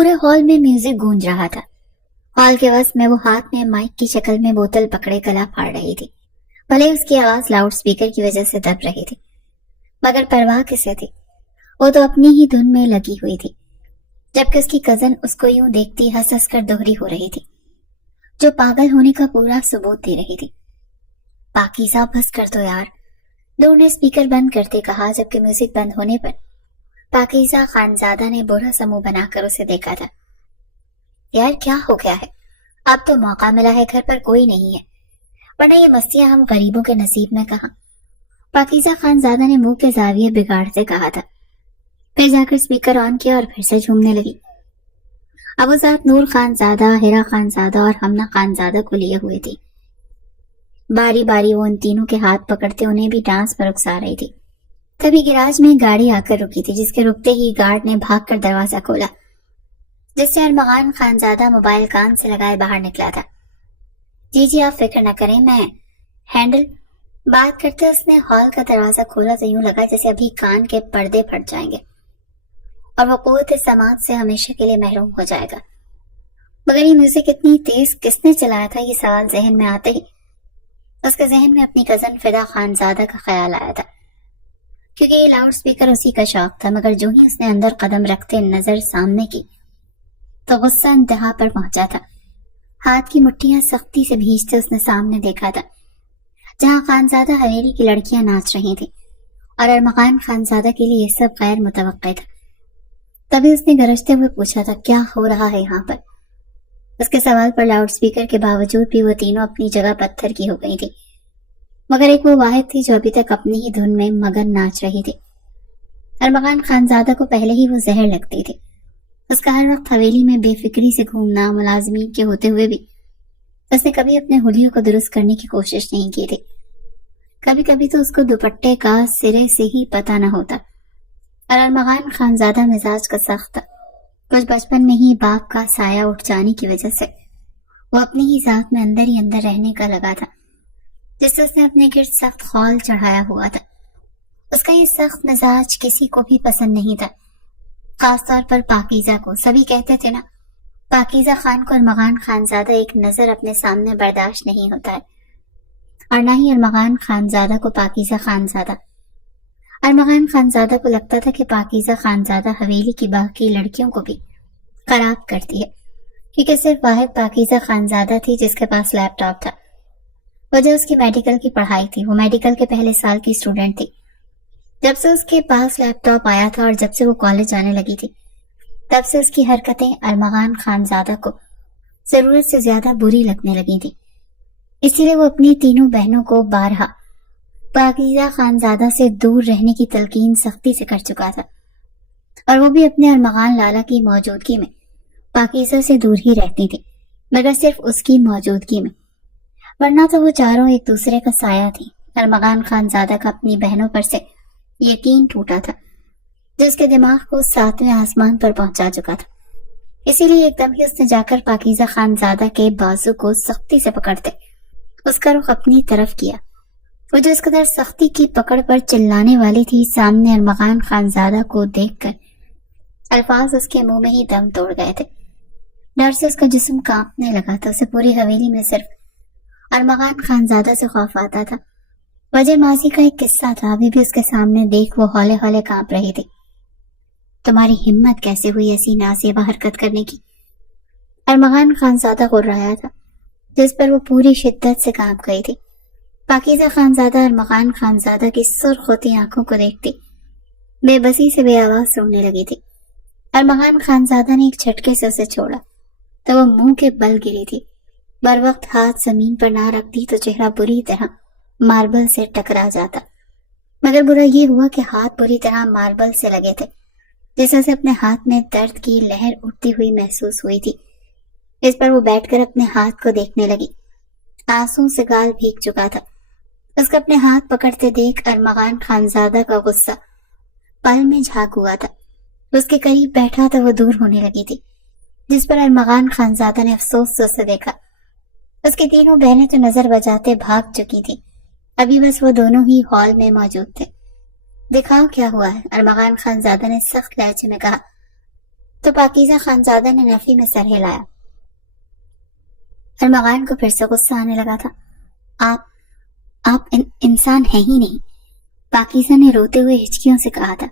پورے ہال میں میوزک گونج رہا تھا. ہال کے وسط میں وہ ہاتھ میں مائک کی شکل میں بوتل پکڑے گلا پھاڑ رہی تھی. بھلے اس کی آواز لاؤڈ سپیکر کی وجہ سے دب رہی تھی، مگر پرواہ کسے تھی؟ وہ تو اپنی ہی دھن میں لگی ہوئی تھی، جبکہ اس کی کزن اس کو یوں دیکھتی ہنس ہنس کر دوہری ہو رہی تھی، جو پاگل ہونے کا پورا ثبوت دے رہی تھی. پاکیزہ بس کر دو یار، دور نے اسپیکر بند کرتے کہا، جبکہ میوزک بند ہونے پر پاکیزہ خانزادہ نے برا سا منہ بنا کر اسے دیکھا تھا. یار کیا ہو گیا ہے؟ اب تو موقع ملا ہے، گھر پر کوئی نہیں ہے، ورنہ یہ مستیاں ہم غریبوں کے نصیب میں کہاں. پاکیزہ خانزادہ نے منہ کے زاویے بگاڑتے کہا تھا. پھر جا کر اسپیکر آن کیا اور پھر سے جھومنے لگی. اب وہ ذات نور خانزادہ، ہیرا خانزادہ اور ہمنا خانزادہ کو لیے ہوئے تھی. باری باری وہ ان تینوں کے ہاتھ پکڑتے انہیں بھی ڈانس پر اکسا رہی تھی. تبھی گراج میں گاڑی آ کر رکی تھی، جس کے رکتے ہی گارڈ نے بھاگ کر دروازہ کھولا، جس سے ارمغان خانزادہ موبائل کان سے لگائے باہر نکلا تھا. جی آپ فکر نہ کریں، میں ہینڈل. بات کرتے اس نے ہال کا دروازہ کھولا تو یوں لگا جیسے ابھی کان کے پردے پھٹ جائیں گے اور وہ قوت سماعت سے ہمیشہ کے لیے محروم ہو جائے گا. مگر یہ میوزک اتنی تیز کس نے چلایا تھا؟ یہ سوال ذہن میں آتے ہی اس کے ذہن میں اپنی کزن فدا خانزادہ کا خیال آیا تھا، کیونکہ یہ لاؤڈ سپیکر اسی کا شوق تھا. مگر جو ہی اس نے اندر قدم رکھتے نظر سامنے کی تو غصہ انتہا پر پہنچا تھا. ہاتھ کی مٹھیاں سختی سے بھیجتے اس نے سامنے دیکھا تھا، جہاں خانزادہ حویلی کی لڑکیاں ناچ رہی تھیں اور ارمغان خانزادہ کے لیے یہ سب غیر متوقع تھا. تبھی اس نے گرجتے ہوئے پوچھا تھا، کیا ہو رہا ہے یہاں پر؟ اس کے سوال پر لاؤڈ سپیکر کے باوجود بھی وہ تینوں اپنی جگہ پتھر کی ہو گئی تھی، مگر ایک وہ واحد تھی جو ابھی تک اپنی ہی دھن میں مگن ناچ رہی تھی. ارمغان خانزادہ کو پہلے ہی وہ زہر لگتی تھی. اس کا ہر وقت حویلی میں بے فکری سے گھومنا، ملازمین کے ہوتے ہوئے بھی اس نے کبھی اپنے حلیوں کو درست کرنے کی کوشش نہیں کی تھی. کبھی کبھی تو اس کو دوپٹے کا سرے سے ہی پتہ نہ ہوتا. اور ارمغان خانزادہ مزاج کا سخت تھا. کچھ بچپن میں ہی باپ کا سایہ اٹھ جانے کی وجہ سے وہ اپنی ہی ذات میں اندر ہی اندر رہنے کا لگا تھا، جس سے اس نے اپنے گرد سخت خول چڑھایا ہوا تھا. اس کا یہ سخت مزاج کسی کو بھی پسند نہیں تھا، خاص طور پر پاکیزہ کو. سبھی کہتے تھے نا، پاکیزہ خان کو ارمغان خانزادہ ایک نظر اپنے سامنے برداشت نہیں ہوتا ہے، اور نہ ہی ارمغان خانزادہ کو پاکیزہ خانزادہ. ارمغان خانزادہ کو لگتا تھا کہ پاکیزہ خانزادہ حویلی کی باقی لڑکیوں کو بھی خراب کرتی ہے، کیونکہ صرف واحد پاکیزہ خانزادہ تھی جس کے پاس لیپ ٹاپ تھا. وجہ اس کی میڈیکل کی پڑھائی تھی. وہ میڈیکل کے پہلے سال کی اسٹوڈنٹ تھی جب سے اس کے پاس لیپ ٹاپ آیا تھا، اور جب سے وہ کالج جانے لگی تھی تب سے اس کی حرکتیں ارمغان خانزادہ کو ضرورت سے زیادہ بری لگنے لگی تھی. اسی لیے وہ اپنی تینوں بہنوں کو بارہا پاکیزہ خانزادہ سے دور رہنے کی تلقین سختی سے کر چکا تھا، اور وہ بھی اپنے ارمغان لالا کی موجودگی میں پاکیزہ سے دور ہی رہتی تھی، مگر صرف اس کی موجودگی میں، ورنہ تو وہ چاروں ایک دوسرے کا سایہ تھی. ارمغان خانزادہ کا اپنی بہنوں پر سے یقین ٹوٹا تھا، جس کے دماغ کو 7ویں آسمان پر پہنچا چکا تھا. اسی لیے ایک دم ہی اس نے جا کر پاکیزہ خانزادہ کے بازو کو سختی سے پکڑتے اس کا رخ اپنی طرف کیا. وہ جو اس قدر سختی کی پکڑ پر چلانے والی تھی، سامنے ارمغان خانزادہ کو دیکھ کر الفاظ اس کے منہ میں ہی دم توڑ گئے تھے. ڈر سے اس کا جسم کانپنے لگا تھا. اسے پوری حویلی میں صرف ارمغان خانزادہ سے خوف آتا تھا. وجہ ماضی کا ایک قصہ تھا، ابھی بھی اس کے سامنے دیکھ وہ ہولے ہولے کانپ رہی تھی. تمہاری ہمت کیسے ہوئی ایسی نازیبا حرکت کرنے کی؟ ارمغان خانزادہ غرایا تھا، جس پر وہ پوری شدت سے کانپ گئی تھی. پاکیزہ خانزادہ ارمغان خانزادہ کی سرخ ہوتی آنکھوں کو دیکھتی بے بسی سے بے آواز رونے لگی تھی. ارمغان خانزادہ نے ایک جھٹکے سے اسے چھوڑا تو وہ منہ کے بل گری تھی. بر وقت ہاتھ زمین پر نہ رکھتی تو چہرہ بری طرح ماربل سے ٹکرا جاتا. مگر برا یہ ہوا کہ ہاتھ بری طرح ماربل سے لگے تھے، جیسے سے اپنے ہاتھ میں درد کی لہر اٹھتی ہوئی محسوس ہوئی تھی. اس پر وہ بیٹھ کر اپنے ہاتھ کو دیکھنے لگی. آنسوں سے گال بھیگ چکا تھا. اس کو اپنے ہاتھ پکڑتے دیکھ ارمغان خانزادہ کا غصہ پل میں جھاگ ہوا تھا. اس کے قریب بیٹھا تو وہ دور ہونے لگی تھی، جس پر ارمغان خانزادہ نے افسوس سے اسے دیکھا. اس کی تینوں بہنیں تو نظر بجاتے بھاگ چکی تھی، ابھی بس وہ دونوں ہی ہال میں موجود تھے. دکھاؤ کیا ہوا ہے، ارمغان خانزادہ نے سخت لہجے میں کہا. تو پاکیزہ خانزادہ نے نفی میں سر ہلایا۔ ارمغان کو پھر سے غصہ آنے لگا تھا۔ آپ انسان ہیں ہی نہیں، پاکیزہ نے روتے ہوئے ہچکیوں سے کہا تھا۔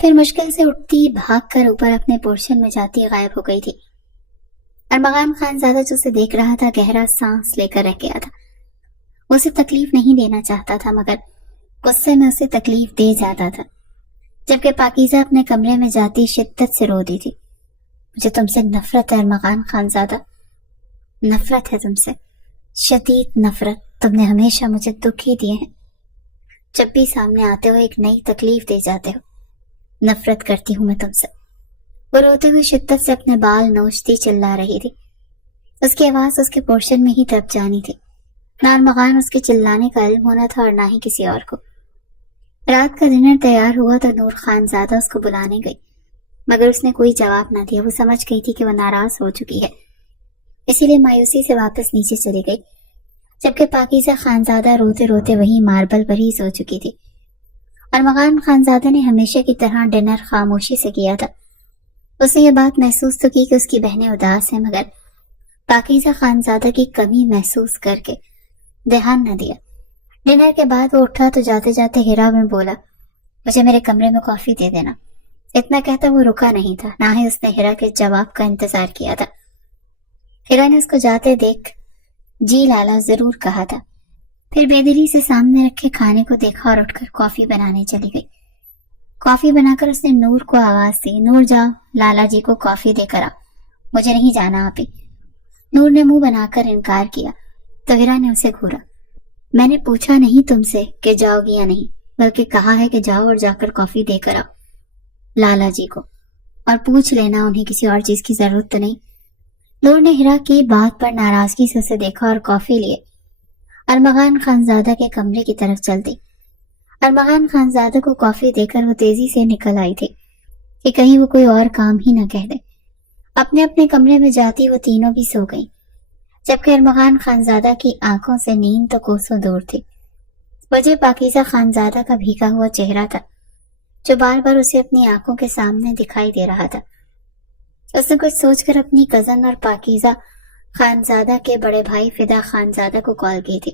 پھر مشکل سے اٹھتی، بھاگ کر اوپر اپنے پورشن میں جاتی غائب ہو گئی تھی۔ ارمغان خانزادہ جو اسے دیکھ رہا تھا گہرا سانس لے کر رہ گیا تھا۔ وہ اسے تکلیف نہیں دینا چاہتا تھا مگر غصے میں اسے تکلیف دے جاتا تھا۔ جبکہ پاکیزہ اپنے کمرے میں جاتی شدت سے رو دی تھی۔ مجھے تم سے نفرت ہے ارمغان خانزادہ، نفرت ہے تم سے، شدید نفرت۔ تم نے ہمیشہ مجھے دکھ ہی دیے ہیں، جب بھی سامنے آتے ہو ایک نئی تکلیف دے جاتے ہو۔ نفرت کرتی ہوں میں تم سے۔ وہ روتے ہوئے شدت سے اپنے بال نوچتی چلا رہی تھی۔ اس کی آواز اس کے پورشن میں ہی دب جانی تھی۔ نہ ارمغان اس کے چلانے کا علم ہونا تھا اور نہ ہی کسی اور کو۔ رات کا ڈنر تیار ہوا تو نور خانزادہ اس کو بلانے گئی، مگر اس نے کوئی جواب نہ دیا۔ وہ سمجھ گئی تھی کہ وہ ناراض ہو چکی ہے، اسی لیے مایوسی سے واپس نیچے چلی گئی، جبکہ پاکیزہ خانزادہ روتے روتے وہیں ماربل پر ہی سو چکی تھی۔ ارمغان خانزادہ نے ہمیشہ کی طرح ڈنر خاموشی سے کیا تھا۔ اس نے یہ بات محسوس تو کی کہ اس کی بہنیں اداس ہیں، مگر پاکیزہ خانزادہ کی کمی محسوس کر کے دھیان نہ دیا۔ ڈنر کے بعد وہ اٹھا تو جاتے جاتے ہیرا میں بولا، مجھے میرے کمرے میں کافی دے دینا۔ اتنا کہتا وہ رکا نہیں تھا، نہ ہی اس نے ہیرا کے جواب کا انتظار کیا تھا۔ ہیرا نے اس کو جاتے دیکھ جی لالا ضرور کہا تھا، پھر بے دلی سے سامنے رکھے کھانے کو دیکھا اور اٹھ کر کافی بنانے چلی گئی۔ کافی بنا کر اس نے نور کو آواز دی، نور جاؤ لالا جی کو کافی دے کر آ، مجھے نہیں جانا آپ ہی۔ نور نے منہ بنا کر انکار کیا تو ہیرا نے اسے گھورا، میں نے پوچھا نہیں تم سے کہ جاؤ گی یا نہیں، بلکہ کہا ہے کہ جاؤ اور جا کر کافی دے کر آؤ لالا جی کو، اور پوچھ لینا انہیں کسی اور چیز کی ضرورت تو نہیں۔ نور نے ہیرا کی بات پر ناراضگی سے اسے دیکھا اور کافی لیے ارمغان خانزادہ کے کمرے کی طرف چل دی۔ ارمغان خانزادہ کو کافی دے کر وہ تیزی سے نکل آئی تھی کہ کہیں وہ کوئی اور کام ہی نہ کہہ دے۔ اپنے اپنے کمرے میں جاتی وہ تینوں بھی سو گئیں، جبکہ ارمغان خانزادہ کی آنکھوں سے نیند تو کوسوں دور تھی۔ وجہ پاکیزہ خانزادہ کا بھیگا ہوا چہرہ تھا جو بار بار اسے اپنی آنکھوں کے سامنے دکھائی دے رہا تھا۔ اس نے کچھ سوچ کر اپنی کزن اور پاکیزہ خانزادہ کے بڑے بھائی فدا خانزادہ کو کال کی تھی۔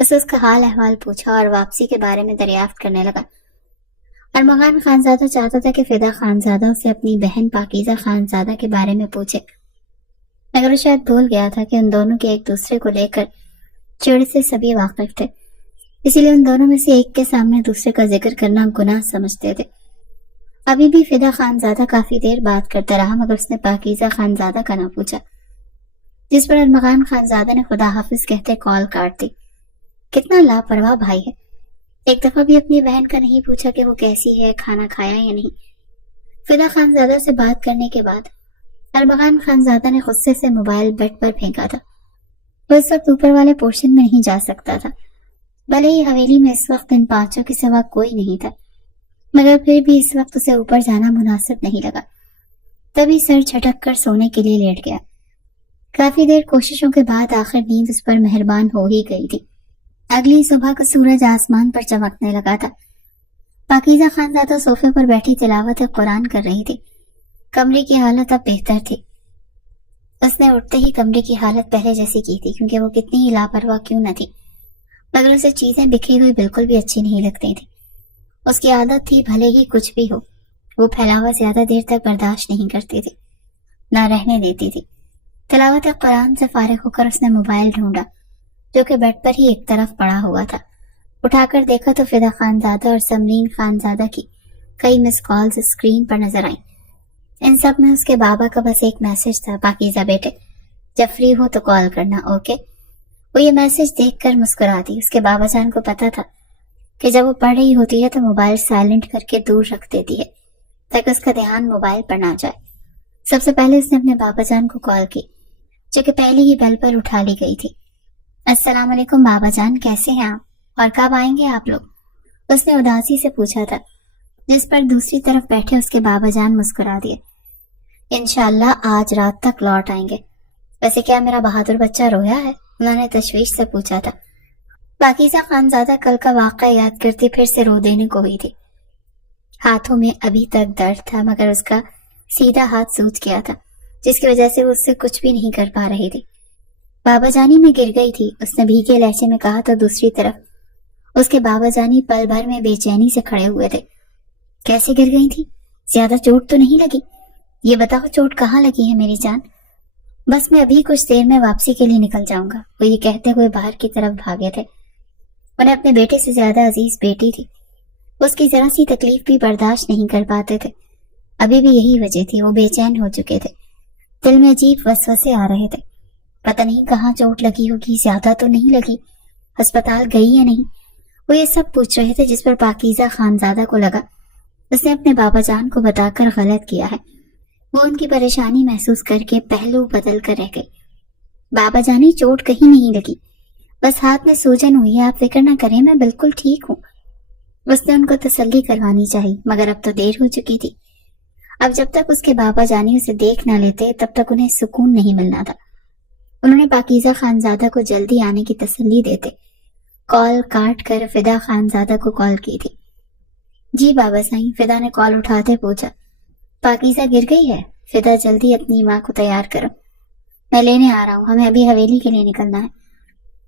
اسے اس کا حال احوال پوچھا اور واپسی کے بارے میں دریافت کرنے لگا۔ ارمغان خانزادہ چاہتا تھا کہ فدا خانزادہ اسے اپنی بہن پاکیزہ خانزادہ کے بارے میں پوچھے، مگر وہ شاید بھول گیا تھا کہ ان دونوں کے ایک دوسرے کو لے کر چڑ سے سبھی واقف تھے، اسی لیے ان دونوں میں سے ایک کے سامنے دوسرے کا ذکر کرنا گناہ سمجھتے تھے۔ ابھی بھی فدا خانزادہ کافی دیر بات کرتا رہا مگر اس نے پاکیزہ خانزادہ کا نہ پوچھا، جس پر ارمغان خانزادہ نے خدا حافظ کہتے کال کاٹ دی۔ کتنا لاپرواہ بھائی ہے، ایک دفعہ بھی اپنی بہن کا نہیں پوچھا کہ وہ کیسی ہے، کھانا کھایا یا نہیں۔ فدا خانزادہ سے بات کرنے کے بعد ارمغان خانزادہ نے غصے سے موبائل بیڈ پر پھینکا تھا۔ وہ اس وقت اوپر والے پورشن میں نہیں جا سکتا تھا، بھلے ہی حویلی میں اس وقت ان پانچوں کے سوا کوئی نہیں تھا، مگر پھر بھی اس وقت اسے اوپر جانا مناسب نہیں لگا۔ تبھی سر جھٹک کر سونے کے لیے لیٹ گیا۔ کافی دیر کوششوں کے بعد آخر نیند اس پر مہربان ہو ہی گئی تھی۔ اگلی صبح کا سورج آسمان پر چمکنے لگا تھا۔ پاکیزہ خانزادہ صوفے پر بیٹھی تلاوت قرآن کر رہی تھی۔ کمرے کی حالت اب بہتر تھی۔ اس نے اٹھتے ہی کمرے کی حالت پہلے جیسی کی تھی، کیونکہ وہ کتنی ہی لاپرواہ کیوں نہ تھی، مگر اسے چیزیں بکھری ہوئی بالکل بھی اچھی نہیں لگتی تھی۔ اس کی عادت تھی بھلے ہی کچھ بھی ہو، وہ پھیلاوا زیادہ دیر تک برداشت نہیں کرتی تھی، نہ رہنے دیتی تھی۔ تلاوت قرآن سے فارغ ہو کر اس نے موبائل ڈھونڈا جو کہ بیڈ پر ہی ایک طرف پڑا ہوا تھا۔ اٹھا کر دیکھا تو فدا خانزادہ اور سمرین خانزادہ کی کئی مس کالز اسکرین پر نظر آئیں۔ ان سب میں اس کے بابا کا بس ایک میسج تھا، پاکیزہ بیٹے جب فری ہو تو کال کرنا، اوکے۔ وہ یہ میسج دیکھ کر مسکرا دی۔ اس کے بابا جان کو پتا تھا کہ جب وہ پڑھ رہی ہوتی ہے تو موبائل سائلنٹ کر کے دور رکھ دیتی ہے تاکہ اس کا دھیان موبائل پر نہ جائے۔ سب سے پہلے اس نے اپنے بابا جان کو کال کی جو کہ پہلی ہی بیل پر اٹھا لی گئی تھی۔ السلام علیکم بابا جان، کیسے ہیں آپ اور کب آئیں گے آپ لوگ؟ اس نے اداسی سے پوچھا تھا، جس پر دوسری طرف بیٹھے اس کے بابا جان مسکرا دیے۔ انشاءاللہ آج رات تک لوٹ آئیں گے۔ ویسے کیا میرا بہادر بچہ رویا ہے؟ انہوں نے تشویش سے پوچھا تھا۔ پاکیزہ خانزادہ کل کا واقعہ یاد کرتی پھر سے رو دینے کو ہوئی تھی۔ ہاتھوں میں ابھی تک درد تھا مگر اس کا سیدھا ہاتھ سوج گیا تھا، جس کی وجہ سے وہ اس سے کچھ بھی نہیں کر پا رہی تھی۔ بابا جانی میں گر گئی تھی، اس نے بھیگے لہجے میں کہا تو دوسری طرف اس کے بابا جانی پل بھر میں بے چینی سے کھڑے ہوئے تھے۔ کیسے گر گئی تھی؟ زیادہ چوٹ تو نہیں لگی؟ یہ بتاؤ چوٹ کہاں لگی ہے میری جان؟ بس میں ابھی کچھ دیر میں واپسی کے لیے نکل جاؤں گا، وہ یہ کہتے ہوئے باہر کی طرف بھاگے تھے۔ انہیں اپنے بیٹے سے زیادہ عزیز بیٹی تھی، اس کی ذرا سی تکلیف بھی برداشت نہیں کر پاتے تھے۔ ابھی بھی یہی وجہ تھی، وہ بے چین ہو چکے تھے، دل میں عجیب وسوسے آ رہے تھے۔ پتہ نہیں کہاں چوٹ لگی ہوگی، زیادہ تو نہیں لگی، ہسپتال گئی یا نہیں، وہ یہ سب پوچھ رہے تھے، جس پر پاکیزہ خانزادہ کو لگا اس نے اپنے بابا جان کو بتا کر غلط کیا ہے۔ وہ ان کی پریشانی محسوس کر کے پہلو بدل کر رہ گئی۔ بابا جانی چوٹ کہیں نہیں لگی، بس ہاتھ میں سوجن ہوئی ہے، آپ فکر نہ کریں، میں بالکل ٹھیک ہوں۔ اس نے ان کو تسلی کروانی چاہی، مگر اب تو دیر ہو چکی تھی۔ اب جب تک اس کے بابا جانی اسے دیکھ نہ لیتے تب تک انہیں سکون نہیں ملنا تھا۔ انہوں نے پاکیزہ خانزادہ کو جلدی آنے کی تسلی دیتے کال کاٹ کر فدا خانزادہ کو کال کی تھی۔ جی بابا سائیں، فدا نے کال اٹھاتے پوچھا۔ پاکیزہ گر گئی ہے؟ فدا جلدی اپنی ماں کو تیار کرو، میں لینے آ رہا ہوں، ہمیں ابھی حویلی کے لیے نکلنا ہے۔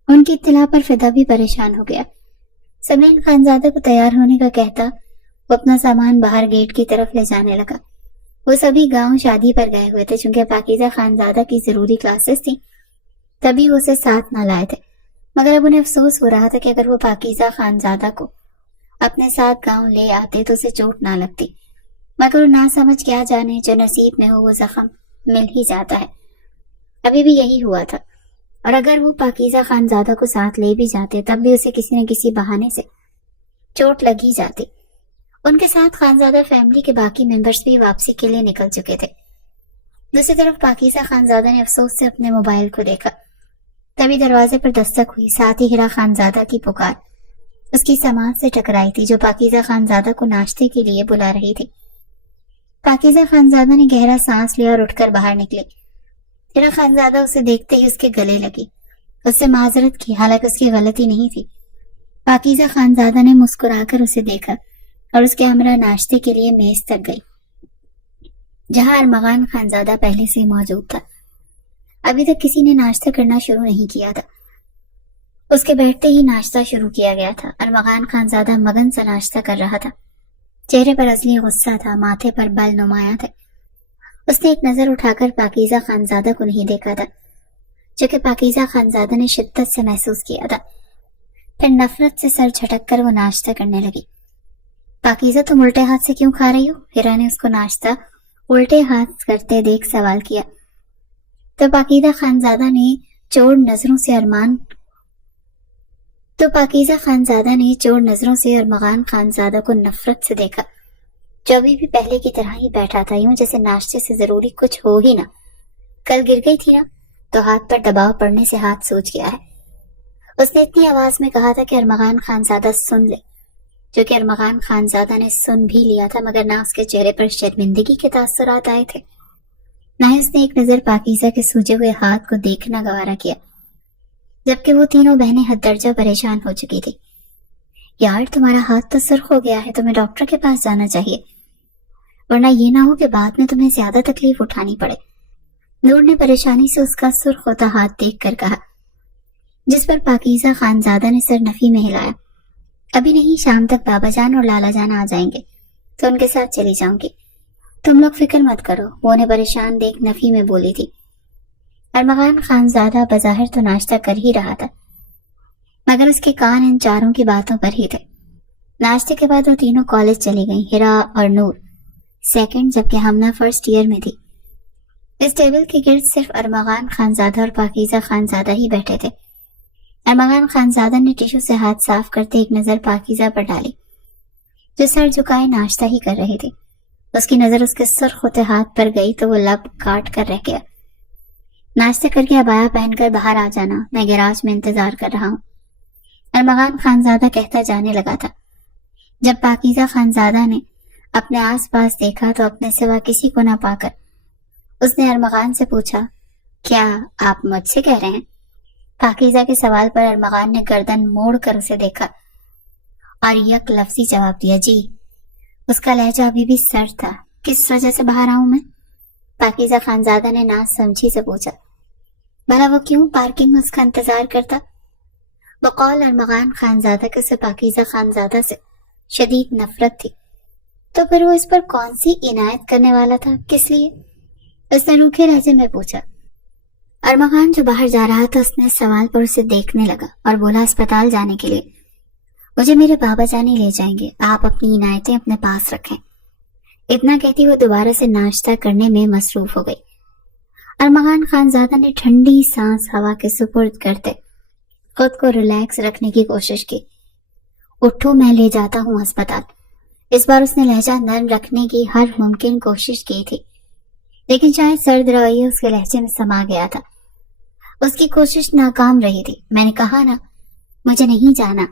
ان کی اطلاع پر فدا بھی پریشان ہو گیا۔ سمرین خانزادہ کو تیار ہونے کا کہتا وہ اپنا سامان باہر گیٹ کی طرف لے جانے لگا۔ وہ سبھی گاؤں شادی پر گئے ہوئے تھے، چونکہ پاکیزہ خانزادہ کی ضروری کلاسز تھیں، تبھی وہ اسے ساتھ نہ لائے تھے۔ مگر اب انہیں افسوس ہو رہا تھا کہ اگر وہ پاکیزہ خانزادہ کو اپنے ساتھ گاؤں لے آتے تو اسے چوٹ نہ لگتی، مگر نہ سمجھ کیا جانے، جو نصیب میں ہو وہ زخم مل ہی جاتا ہے۔ ابھی بھی یہی ہوا تھا، اور اگر وہ پاکیزہ خانزادہ کو ساتھ لے بھی جاتے تب بھی اسے کسی نہ کسی بہانے سے چوٹ لگ ہی جاتی۔ ان کے ساتھ خانزادہ فیملی کے باقی ممبرز بھی واپسی کے لیے نکل چکے تھے۔ دوسری طرف پاکیزہ خانزادہ نے افسوس سے اپنے موبائل کو دیکھا، تبھی دروازے پر دستک ہوئی، ساتھ ہی ہیرا خانزادہ کی پکار اس کی سماعت سے ٹکرائی تھی، جو پاکیزہ خانزادہ کو ناشتے کے لیے بلا رہی تھی۔ پاکیزہ خانزادہ نے گہرا سانس لیا اور اٹھ کر باہر نکلی۔ ہیرا خانزادہ اسے دیکھتے ہی اس کے گلے لگی، اس سے معذرت کی، حالانکہ اس کی غلطی نہیں تھی۔ پاکیزہ خانزادہ نے مسکرا کر اسے دیکھا اور اس کے ہمراہ ناشتے کے لیے میز تک گئی، جہاں ارمغان خانزادہ پہلے سے موجود تھا۔ ابھی تک کسی نے ناشتہ کرنا شروع نہیں کیا تھا، اس کے بیٹھتے ہی ناشتہ شروع کیا گیا تھا۔ ارمغان خانزادہ مگن سے ناشتہ کر رہا تھا، چہرے پر اصلی غصہ تھا، ماتھے پر بل نمایاں تھے۔ اس نے ایک نظر اٹھا کر پاکیزہ خانزادہ کو نہیں دیکھا تھا، جو کہ پاکیزہ خانزادہ نے شدت سے محسوس کیا تھا۔ پھر نفرت سے سر جھٹک کر وہ ناشتہ کرنے لگی۔ پاکیزہ تم الٹے ہاتھ سے کیوں کھا رہی ہو؟ ہیرا نے اس کو ناشتہ الٹے ہاتھ کرتے دیکھ سوال کیا، تو پاکیزہ خانزادہ نے چور نظروں سے ارمغان خانزادہ کو نفرت سے دیکھا، جو ابھی بھی پہلے کی طرح ہی بیٹھا تھا، یوں جیسے ناشتے سے ضروری کچھ ہو ہی نہ۔ کل گر گئی تھی نا، تو ہاتھ پر دباؤ پڑنے سے ہاتھ سوج گیا ہے، اس نے اتنی آواز میں کہا تھا کہ ارمغان خانزادہ سن لے، جو کہ ارمغان خانزادہ نے سن بھی لیا تھا، مگر نہ اس کے چہرے پر شرمندگی کے تاثرات آئے تھے، نہ ہی اس نے ایک نظر پاکیزہ کے سوجے ہوئے ہاتھ کو دیکھنا گوارا کیا، جبکہ وہ تینوں بہنیں حد درجہ پریشان ہو چکی تھی۔ یار تمہارا ہاتھ تو سرخ ہو گیا ہے، تمہیں ڈاکٹر کے پاس جانا چاہیے، ورنہ یہ نہ ہو کہ بعد میں تمہیں زیادہ تکلیف اٹھانی پڑے، نور نے پریشانی سے اس کا سرخ ہوتا ہاتھ دیکھ کر کہا، جس پر پاکیزہ خانزادہ نے سر نفی میں ہلایا۔ ابھی نہیں، شام تک بابا جان اور لالا جان آ جائیں گے تو ان کے ساتھ چلی جاؤں گی، تم لوگ فکر مت کرو، وہ انہیں پریشان دیکھ نفی میں بولی تھی۔ ارمغان خانزادہ بظاہر تو ناشتہ کر ہی رہا تھا، مگر اس کے کان ان چاروں کی باتوں پر ہی تھے۔ ناشتے کے بعد وہ تینوں کالج چلی گئیں، ہیرا اور نور سیکنڈ جبکہ ہمنا فرسٹ ایئر میں تھی۔ اس ٹیبل کے گرد صرف ارمغان خانزادہ اور پاکیزہ خانزادہ ہی بیٹھے تھے۔ ارمغان خانزادہ نے ٹیشو سے ہاتھ صاف کرتے ایک نظر پاکیزہ پر ڈالی، جو سر جھکائے ناشتہ ہی کر رہی تھی۔ اس کی نظر اس کے سرخ ہوتے ہاتھ پر گئی تو وہ لب کاٹ کر رہ گیا۔ ناشتہ کر کے عبایا پہن کر باہر آ جانا، میں گیراج میں انتظار کر رہا ہوں، ارمغان خانزادہ کہتا جانے لگا تھا۔ جب پاکیزہ خانزادہ نے اپنے آس پاس دیکھا تو اپنے سوا کسی کو نہ پا کر اس نے ارمغان سے پوچھا، کیا آپ مجھ سے کہہ رہے ہیں؟ پاکیزہ کے سوال پر ارمغان نے گردن موڑ کر اسے دیکھا اور یک لفظی جواب دیا، جی۔ اس کا لہجہ ابھی بھی سرد تھا، کس وجہ سے باہر آؤں میں؟ پاکیزہ خانزادہ نے ناز سمجھی سے پوچھا۔ بھلا وہ کیوں پارکنگ میں اس کا انتظار کرتا؟ بقول ارمغان خانزادہ کے سے پاکیزہ خانزادہ سے شدید نفرت تھی، تو پھر وہ اس پر کون سی عنایت کرنے والا تھا؟ کس لیے؟ اس نے روکھے لہجے میں پوچھا۔ ارمغان جو باہر جا رہا تھا اس نے سوال پر اسے دیکھنے لگا اور بولا، اسپتال جانے کے لیے مجھے میرے بابا جانی لے جائیں گے، آپ اپنی عنایتیں اپنے پاس رکھیں۔ اتنا کہتی وہ دوبارہ سے ناشتہ کرنے میں مصروف ہو گئی۔ ارمغان خانزادہ نے ٹھنڈی سانس ہوا کے سپرد کرتے خود کو ریلیکس رکھنے کی کوشش کی۔ اٹھو، میں لے جاتا ہوں اسپتال۔ اس بار اس نے لہجہ نرم رکھنے کی ہر ممکن کوشش کی تھی، لیکن شاید سرد رویہ اس کے لہجے میں سما گیا تھا۔ اس کی کوشش ناکام رہی تھی۔ میں نے کہا نا، مجھے نہیں جانا،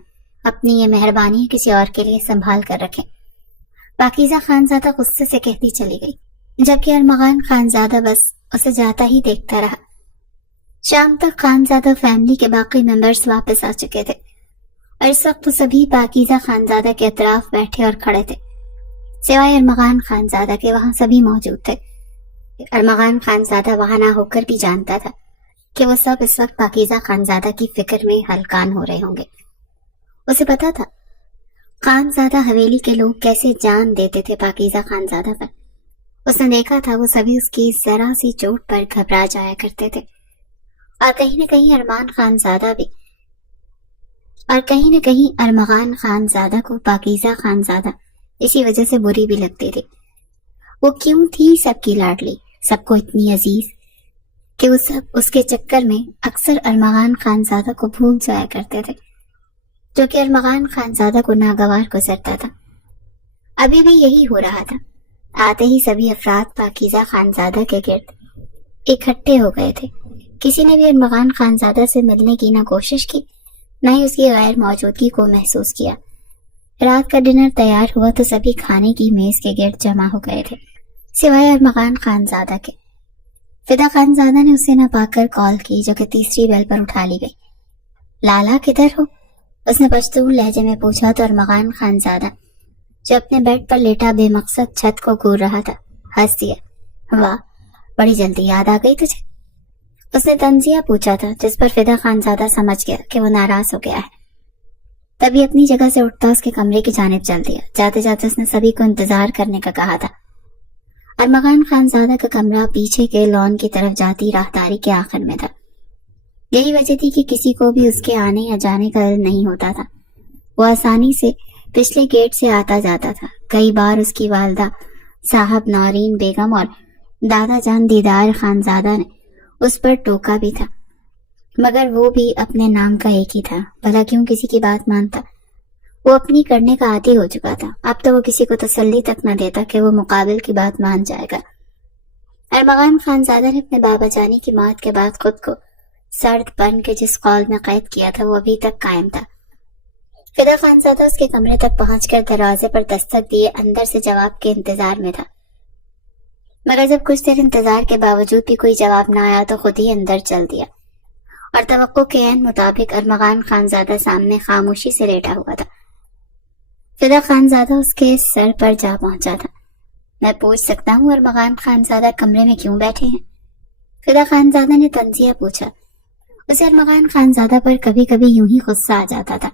اپنی یہ مہربانی کسی اور کے لیے سنبھال کر رکھیں، پاکیزہ خانزادہ غصے سے کہتی چلی گئی، جبکہ ارمغان خانزادہ بس اسے جاتا ہی دیکھتا رہا۔ شام تک خانزادہ فیملی کے باقی ممبرز واپس آ چکے تھے اور اس وقت سبھی پاکیزہ خانزادہ کے اطراف بیٹھے اور کھڑے تھے، سوائے ارمغان خانزادہ کے۔ وہاں سبھی موجود تھے۔ ارمغان خانزادہ وہاں نہ ہو کر بھی جانتا تھا کہ وہ سب اس وقت پاکیزہ خانزادہ کی فکر میں ہلکان ہو رہے ہوں گے۔ اسے پتا تھا خانزادہ حویلی کے لوگ کیسے جان دیتے تھے پاکیزہ خانزادہ پر۔ اس نے دیکھا تھا وہ سبھی اس کی ذرا سی چوٹ پر گھبرا جایا کرتے تھے، اور کہیں نہ کہیں ارمغان خانزادہ کو پاکیزہ خانزادہ اسی وجہ سے بری بھی لگتی تھی۔ وہ کیوں تھی سب کی لاڈلی، سب کو اتنی عزیز، کہ وہ سب اس کے چکر میں اکثر ارمغان خانزادہ کو بھول جایا کرتے تھے، جو کہ ارمغان خانزادہ کو ناگوار گزرتا تھا۔ ابھی بھی یہی ہو رہا تھا۔ آتے ہی سبھی افراد پاکیزہ خانزادہ کے گرد اکٹھے ہو گئے تھے۔ کسی نے بھی ارمغان خانزادہ سے ملنے کی نہ کوشش کی، نہ ہی اس کی غیر موجودگی کو محسوس کیا۔ رات کا ڈنر تیار ہوا تو سبھی کھانے کی میز کے گرد جمع ہو گئے تھے، سوائے ارمغان خانزادہ کے۔ فدا خانزادہ نے اسے نہ پا کر کال کی، جو کہ تیسری بیل پر اٹھا لی گئی۔ لالا کدھر ہو؟ اس نے پشتون لہجے میں پوچھا تو ارمغان خانزادہ، جو اپنے بیڈ پر لیٹا بے مقصد چھت کو گور رہا تھا، ہنس دیا۔ واہ، بڑی جلدی یاد آ گئی تجھے؟ اس نے تنزیہ پوچھا تھا، جس پر فدا خانزادہ سمجھ گیا کہ وہ ناراض ہو گیا ہے۔ تبھی اپنی جگہ سے اٹھتا اس کے کمرے کی جانب چل دیا۔ جاتے جاتے اس نے سبھی کو انتظار کرنے کا کہا تھا۔ ارمغان خانزادہ کا کمرہ پیچھے کے لان کی طرف جاتی راہداری کے آخر میں تھا۔ یہی وجہ تھی کہ کسی کو بھی اس کے آنے یا جانے کا علم نہیں ہوتا تھا۔ وہ آسانی سے پچھلے گیٹ سے آتا جاتا تھا۔ کئی بار اس کی والدہ صاحب نورین بیگم اور دادا جان دیدار خانزادہ نے اس پر ٹوکا بھی تھا، مگر وہ بھی اپنے نام کا ایک ہی تھا، بھلا کیوں کسی کی بات مانتا؟ وہ اپنی کرنے کا عادی ہو چکا تھا۔ اب تو وہ کسی کو تسلی تک نہ دیتا کہ وہ مقابل کی بات مان جائے گا۔ ارمغان خانزادہ نے اپنے بابا جانی کی موت کے بعد خود کو سرد بن کے جس قول میں قید کیا تھا وہ ابھی تک قائم تھا۔ فدا خانزادہ اس کے کمرے تک پہنچ کر دروازے پر دستک دیے اندر سے جواب کے انتظار میں تھا، مگر جب کچھ دیر انتظار کے باوجود بھی کوئی جواب نہ آیا تو خود ہی اندر چل دیا، اور توقع کے عین مطابق ارمغان خانزادہ سامنے خاموشی سے لیٹا ہوا تھا۔ فدا خانزادہ اس کے سر پر جا پہنچا تھا۔ میں پوچھ سکتا ہوں ارمغان خانزادہ کمرے میں کیوں بیٹھے ہیں؟ فدا خانزادہ نے تنزیہ پوچھا۔ اسے ارمغان خانزادہ پر کبھی کبھی یوں ہی غصہ آ جاتا تھا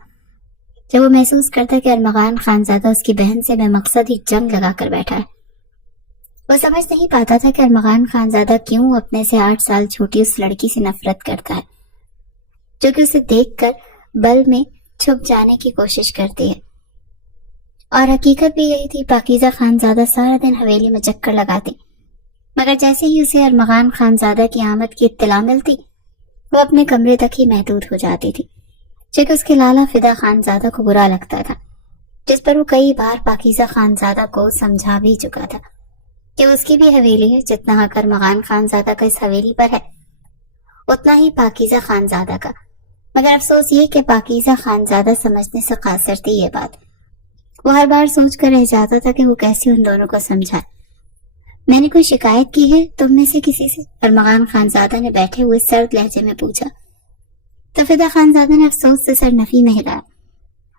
جب وہ محسوس کرتا کہ ارمغان خانزادہ اس کی بہن سے بے مقصد ہی جنگ لگا کر بیٹھا ہے۔ وہ سمجھ نہیں پاتا تھا کہ ارمغان خانزادہ کیوں اپنے سے 8 سال چھوٹی اس لڑکی سے نفرت کرتا ہے، جو کہ اسے دیکھ کر بل میں چھپ جانے کی کوشش کرتی ہے۔ اور حقیقت بھی یہی تھی، پاکیزہ خانزادہ سارا دن حویلی میں چکر لگاتی، مگر جیسے ہی اسے ارمغان خانزادہ کی آمد کی اطلاع ملتی وہ اپنے کمرے تک ہی محدود ہو جاتی تھی، جو کہ اس کے لالا فدا خانزادہ کو برا لگتا تھا، جس پر وہ کئی بار پاکیزہ خانزادہ کو سمجھا بھی چکا تھا کہ اس کی بھی حویلی ہے، جتنا حق ارمغان خانزادہ کا اس حویلی پر ہے اتنا ہی پاکیزہ خانزادہ کا۔ مگر افسوس یہ کہ پاکیزہ خانزادہ سمجھنے سے قاصر تھی یہ بات۔ وہ ہر بار سوچ کر رہ جاتا تھا کہ وہ کیسے ان دونوں کو سمجھائے۔ میں نے کوئی شکایت کی ہے تم میں سے کسی سے؟ ارمغان خانزادہ نے بیٹھے ہوئے سرد لہجے میں پوچھا تو فدا خانزادہ نے افسوس سے سر نفی میں ہلایا،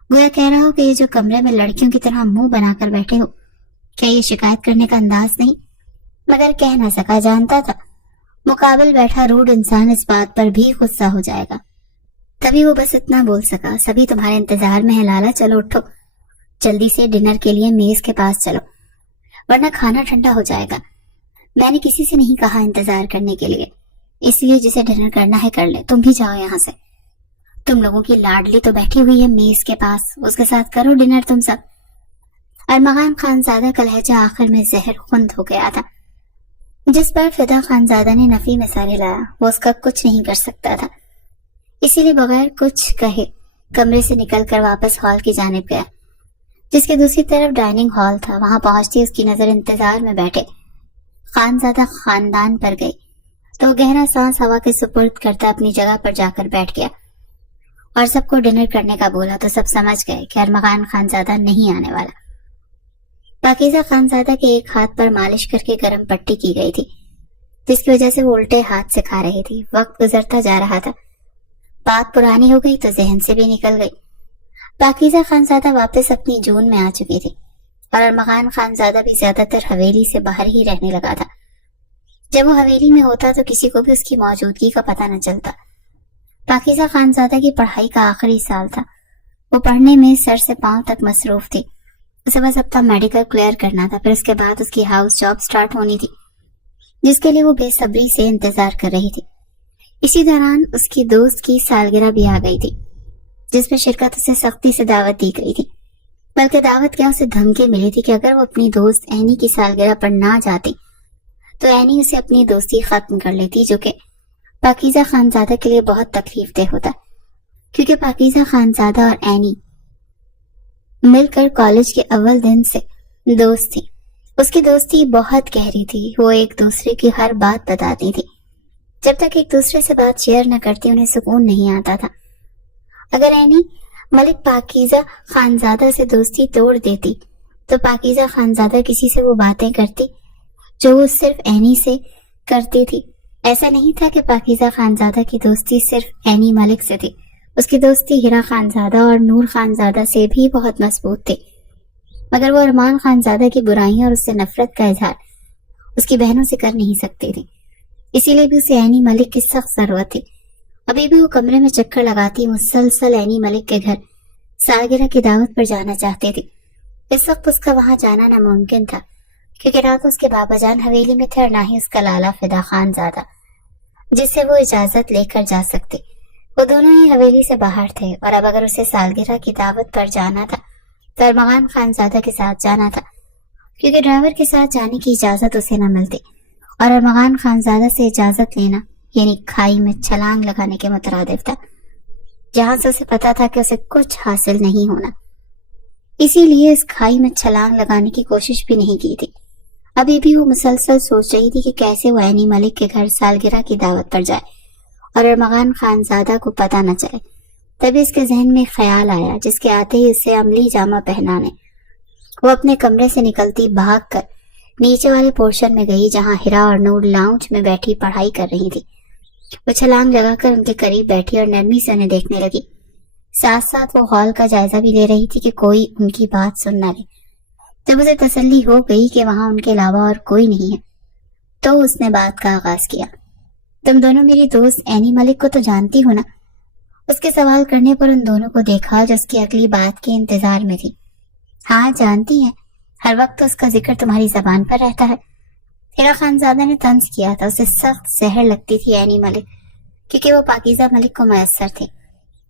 گویا کہہ رہا ہو کہ یہ جو کمرے میں لڑکیوں کی طرح منہ بنا کر بیٹھے ہو، کیا یہ شکایت کرنے کا انداز نہیں؟ مگر کہہ نہ سکا، جانتا تھا مقابل بیٹھا روڈ انسان اس بات پر بھی غصہ ہو جائے گا۔ تبھی وہ بس اتنا بول سکا، سبھی تمہارے انتظار میں ہے لالا، چلو اٹھو، جلدی سے ڈنر کے لیے میز کے پاس چلو، ورنہ کھانا ٹھنڈا ہو جائے گا۔ میں نے کسی سے نہیں کہا انتظار کرنے کے لیے، اس لیے جسے ڈنر کرنا ہے کر لے، تم بھی جاؤ یہاں سے۔ تم لوگوں کی لاڈلی تو بیٹھی ہوئی ہے میز کے پاس، اس کے ساتھ کرو ڈنر تم سب۔ ارمغان خانزادہ کا لہجہ آخر میں زہر خوند ہو گیا تھا۔ جس پر فدا خانزادہ نے نفی میں سر ہلایا، وہ اس کا کچھ نہیں کر سکتا تھا، اسی لیے بغیر کچھ کہے کمرے سے نکل کر واپس ہال کی جانب گیا، جس کے دوسری طرف ڈائننگ ہال تھا۔ وہاں پہنچتی اس کی نظر انتظار میں بیٹھے خانزادہ خاندان پر گئی تو گہرا سانس ہوا کے سپرد کرتا اپنی جگہ پر جا کر بیٹھ گیا اور سب کو ڈنر کرنے کا بولا تو سب سمجھ گئے کہ ارمغان خانزادہ نہیں آنے والا۔ پاکیزہ خانزادہ کے ایک ہاتھ پر مالش کر کے گرم پٹی کی گئی تھی، جس کی وجہ سے وہ الٹے ہاتھ سے کھا رہی تھی۔ وقت گزرتا جا رہا تھا، بات پرانی ہو گئی تو ذہن سے بھی نکل گئی۔ پاکیزہ خانزادہ واپس اپنی جون میں آ چکی تھی اور ارمغان خانزادہ بھی زیادہ تر حویلی سے باہر ہی رہنے لگا تھا۔ جب وہ حویلی میں ہوتا تو کسی کو بھی اس کی موجودگی کا پتہ نہ چلتا۔ پاکیزہ خانزادہ کی پڑھائی کا آخری سال تھا، وہ پڑھنے میں سر سے پاؤں تک مصروف تھی۔ اسے بس اپنا میڈیکل کلیئر کرنا تھا، پھر اس کے بعد اس کی ہاؤس جاب سٹارٹ ہونی تھی، جس کے لیے وہ بے صبری سے انتظار کر رہی تھی۔ اسی دوران اس کی دوست کی سالگرہ بھی آ گئی تھی، جس میں شرکت اسے سختی سے دعوت دی گئی تھی، بلکہ دعوت کیا اسے دھمکی ملی تھی کہ اگر وہ اپنی دوست اینی کی سالگرہ پر نہ جاتی تو اینی اسے اپنی دوستی ختم کر لیتی، جو کہ پاکیزہ خانزادہ کے لیے بہت تکلیف دہ ہوتا، کیونکہ پاکیزہ خانزادہ اور اینی مل کر کالج کے اول دن سے دوست تھی۔ اس کی دوستی بہت گہری تھی، وہ ایک دوسرے کی ہر بات بتاتی تھی۔ جب تک ایک دوسرے سے بات شیئر نہ کرتی انہیں سکون نہیں آتا تھا۔ اگر اینی ملک پاکیزہ خانزادہ سے دوستی توڑ دیتی تو پاکیزہ خانزادہ کسی سے وہ باتیں کرتی جو وہ صرف اینی سے کرتی تھی۔ ایسا نہیں تھا کہ پاکیزہ خانزادہ کی دوستی صرف اینی ملک سے تھی، اس کی دوستی ہیرا خانزادہ اور نور خانزادہ سے بھی بہت مضبوط تھی، مگر وہ ارمان خانزادہ کی برائیاں اور اس سے نفرت کا اظہار اس کی بہنوں سے کر نہیں سکتی تھی، اسی لیے بھی اسے اینی ملک کی سخت ضرورت تھی۔ ابھی بھی وہ کمرے میں چکر لگاتی مسلسل اینی ملک کے گھر سالگرہ کی دعوت پر جانا چاہتی تھی۔ اس وقت اس کا وہاں جانا ناممکن تھا، کیونکہ نہ تو اس کے بابا جان حویلی میں تھے اور نہ ہی اس کا لالا فدا خانزادہ، جس سے وہ اجازت لے کر جا سکتے۔ وہ دونوں ہی حویلی سے باہر تھے، اور اب اگر اسے سالگرہ کی دعوت پر جانا تھا تو ارمغان خانزادہ کے ساتھ جانا تھا، کیونکہ ڈرائیور کے ساتھ جانے کی اجازت اسے نہ ملتی، اور ارمغان خانزادہ سے اجازت لینا یعنی کھائی میں چھلانگ لگانے کے مترادف تھا، جہاں سے اسے پتا تھا کہ اسے کچھ حاصل نہیں ہونا۔ اسی لیے اس کھائی میں چھلانگ لگانے کی کوشش بھی نہیں کی تھی۔ ابھی بھی وہ مسلسل سوچ رہی تھی کہ کیسے وہ اینی ملک کے گھر سالگرہ کی دعوت پر جائے اور ارمغان خانزادہ کو پتہ نہ چلے۔ تبھی اس کے ذہن میں خیال آیا، جس کے آتے ہی اسے عملی جامہ پہنانے وہ اپنے کمرے سے نکلتی بھاگ کر نیچے والے پورشن میں گئی، جہاں ہیرا اور نور لاؤنج میں بیٹھی پڑھائی کر رہی تھی۔ وہ چھلانگ لگا کر ان کے قریب بیٹھی اور نرمی سے انہیں دیکھنے لگی، ساتھ ساتھ وہ ہال کا جائزہ بھی لے رہی تھی کہ کوئی ان کی بات سن نہ لے۔ جب اسے تسلی ہو گئی کہ وہاں ان کے علاوہ اور کوئی نہیں ہے تو اس نے بات کا آغاز کیا۔ تم دونوں میری دوست اینی ملک کو تو جانتی ہو نا؟ اس کے سوال کرنے پر ان دونوں کو دیکھا جو اس کی اگلی بات کے انتظار میں تھی۔ ہاں جانتی ہیں، ہر وقت تو اس کا ذکر تمہاری زبان پر رہتا ہے۔ ہیرا خانزادہ نے طنز کیا تھا، اسے سخت زہر لگتی تھی اینی ملک، کیونکہ وہ پاکیزہ ملک کو میسر تھی۔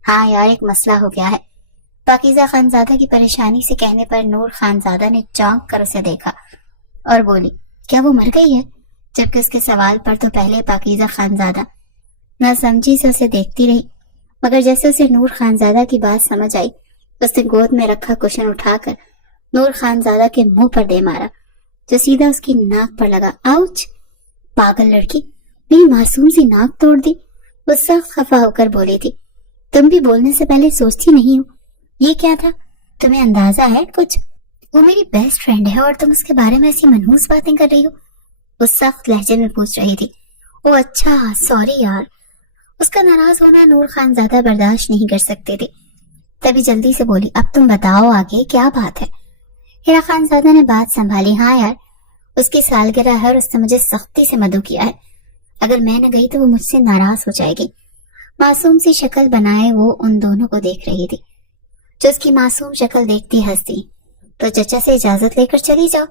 ہاں یار، ایک مسئلہ ہو گیا ہے۔ پاکیزہ خانزادہ کی پریشانی سے کہنے پر نور خانزادہ نے چونک کر اسے دیکھا اور بولی، کیا وہ مر گئی ہے؟ جبکہ اس کے سوال پر تو پہلے پاکیزہ خانزادہ نہ سمجھی سے اسے دیکھتی رہی، مگر جیسے اسے نور خانزادہ کی بات سمجھ آئی، اس نے گود میں رکھا کشن اٹھا کر نور خانزادہ کے منہ پر دے مارا، جو سیدھا اس کی ناک پر لگا۔ آؤچ! پاگل لڑکی، میری معصوم سی ناک توڑ دی۔ وہ سخت خفا ہو کر بولی تھی، تم بھی بولنے سے پہلے سوچتی نہیں ہو؟ یہ کیا تھا؟ تمہیں اندازہ ہے کچھ؟ وہ میری بیسٹ فرینڈ ہے اور تم اس کے بارے میں ایسی منحوس باتیں کر رہی ہو؟ وہ سخت لہجے میں پوچھ رہی تھی۔ وہ اچھا، سوری یار۔ اس کا ناراض ہونا نور خانزادہ برداشت نہیں کر سکتے تھے، تبھی جلدی سے بولی، اب تم بتاؤ آگے کیا بات ہے؟ ہیرا خانزادہ نے بات سنبھالی۔ ہاں یار، اس کی سالگرہ ہے اور اس نے مجھے سختی سے مدعو کیا ہے. اگر میں نہ گئی تو وہ مجھ سے ناراض ہو جائے گی. معصوم سی شکل بنائے وہ ان دونوں کو دیکھ رہی تھی. جو اس کی معصوم شکل دیکھتی ہنستی. تو چچا سے اجازت لے کر چلی جاؤ.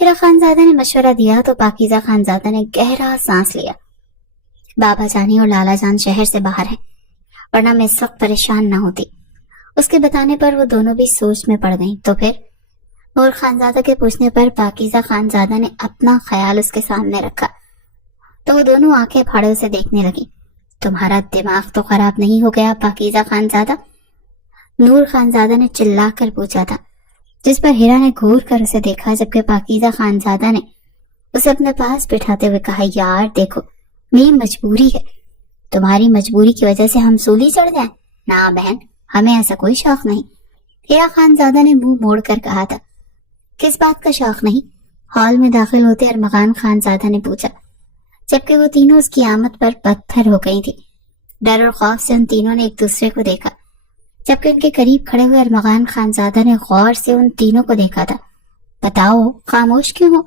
ہیرا خانزادہ نے مشورہ دیا تو پاکیزہ خانزادہ نے گہرا سانس لیا. بابا جانی اور لالا جان شہر سے باہر ہیں، ورنہ میں اس وقت پریشان نہ ہوتی. اس کے بتانے پر وہ دونوں بھی سوچ میں پڑ گئیں. تو پھر نور خانزادہ کے پوچھنے پر پاکیزہ خانزادہ نے اپنا خیال اس کے سامنے رکھا تو وہ دونوں آنکھیں پھاڑے اسے دیکھنے لگی. تمہارا دماغ تو خراب نہیں ہو گیا پاکیزہ خانزادہ؟ نور خانزادہ نے چلا کر پوچھا تھا، جس پر ہیرا نے گھور کر اسے دیکھا، جبکہ پاکیزہ خانزادہ نے اسے اپنے پاس بٹھاتے ہوئے کہا، یار دیکھو میری مجبوری ہے، تمہاری مجبوری کی وجہ سے ہم سولی چڑھ جائیں؟ نہ بہن، ہمیں ایسا کوئی شوق نہیں. ہیرا خانزادہ نے منہ موڑ کر کہا تھا. کس بات کا شوق نہیں؟ ہال میں داخل ہوتے ارمغان خانزادہ نے پوچھا، جبکہ وہ تینوں اس کی آمد پر پتھر ہو گئی تھی. ڈر اور خوف سے ان تینوں نے ایک دوسرے کو دیکھا، جبکہ ان کے قریب کھڑے ہوئے ارمغان خانزادہ نے غور سے ان تینوں کو دیکھا تھا. بتاؤ خاموش کیوں ہو؟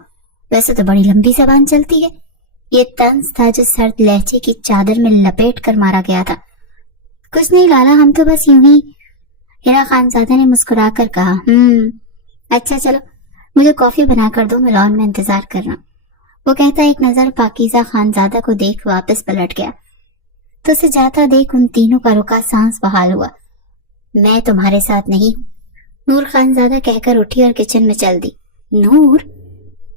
ویسے تو بڑی لمبی زبان چلتی ہے. یہ طنز تھا جو سرد لہجے کی چادر میں لپیٹ کر مارا گیا تھا. کچھ نہیں لالا، ہم تو بس یوں ہی. ہیرا خانزادہ نے مسکرا کر کہا، اچھا چلو مجھے کافی بنا کر دو، میں لان میں انتظار کر رہا ہوں. وہ کہتا ایک نظر پاکیزہ خانزادہ کو دیکھ واپس پلٹ گیا تو اسے جاتا دیکھ ان تینوں کا رکا سانس بحال ہوا. میں تمہارے ساتھ نہیں ہوں، نور خانزادہ کہہ کر اٹھی اور کچن میں چل دی. نور؟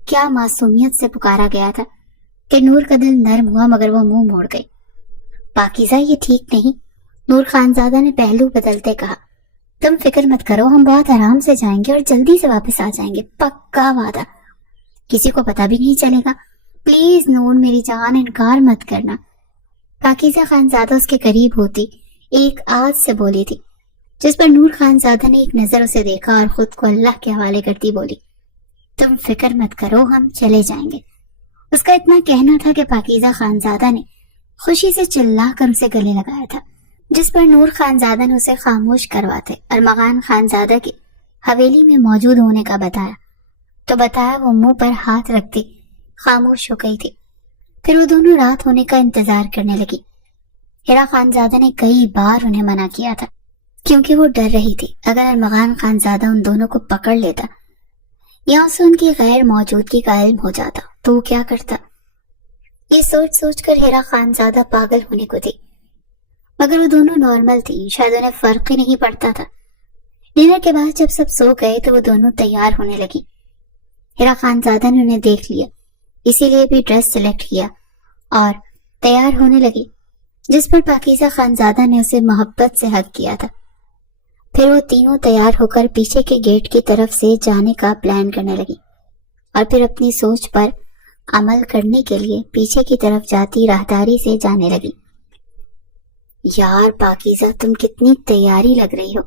کیا معصومیت سے پکارا گیا تھا کہ نور کا دل نرم ہوا، مگر وہ منہ موڑ گئی. پاکیزہ یہ ٹھیک نہیں، نور خانزادہ نے پہلو بدلتے کہا. تم فکر مت کرو، ہم بہت آرام سے جائیں گے اور جلدی سے واپس آ جائیں گے، پکا وعدہ. کسی کو پتہ بھی نہیں چلے گا. پلیز نور میری جان، انکار مت کرنا. پاکیزہ خانزادہ اس کے قریب ہوتی ایک آج سے بولی تھی، جس پر نور خانزادہ نے ایک نظر اسے دیکھا اور خود کو اللہ کے حوالے کرتی بولی، تم فکر مت کرو، ہم چلے جائیں گے. اس کا اتنا کہنا تھا کہ پاکیزہ خانزادہ نے خوشی سے چلا کر اسے گلے لگایا تھا، جس پر نور خانزادہ نے اسے خاموش کرواتے ارمغان خانزادہ کی حویلی میں موجود ہونے کا بتایا وہ منہ پر ہاتھ رکھتی خاموش ہو گئی تھی. پھر وہ دونوں رات ہونے کا انتظار کرنے لگی. ہیرا خانزادہ نے کئی بار انہیں منع کیا تھا، کیونکہ وہ ڈر رہی تھی اگر ارمغان خانزادہ ان دونوں کو پکڑ لیتا یا اسے ان کی غیر موجودگی کا علم ہو جاتا تو وہ کیا کرتا. یہ سوچ سوچ کر ہیرا خانزادہ پاگل ہونے کو تھی، مگر وہ دونوں نارمل تھی، شاید انہیں فرق ہی نہیں پڑتا تھا. ڈنر کے بعد جب سب سو گئے تو وہ دونوں تیار ہونے لگی. ہیرا خانزادہ نے انہیں دیکھ لیا، اسی لیے بھی ڈریس سلیکٹ کیا اور تیار ہونے لگی، جس پر پاکیزہ خانزادہ نے اسے محبت سے حق کیا تھا. پھر وہ تینوں تیار ہو کر پیچھے کے گیٹ کی طرف سے جانے کا پلان کرنے لگی اور پھر اپنی سوچ پر عمل کرنے کے لیے پیچھے کی طرف جاتی راہداری سے جانے لگی. یار پاکیزہ تم کتنی تیاری لگ رہی ہو،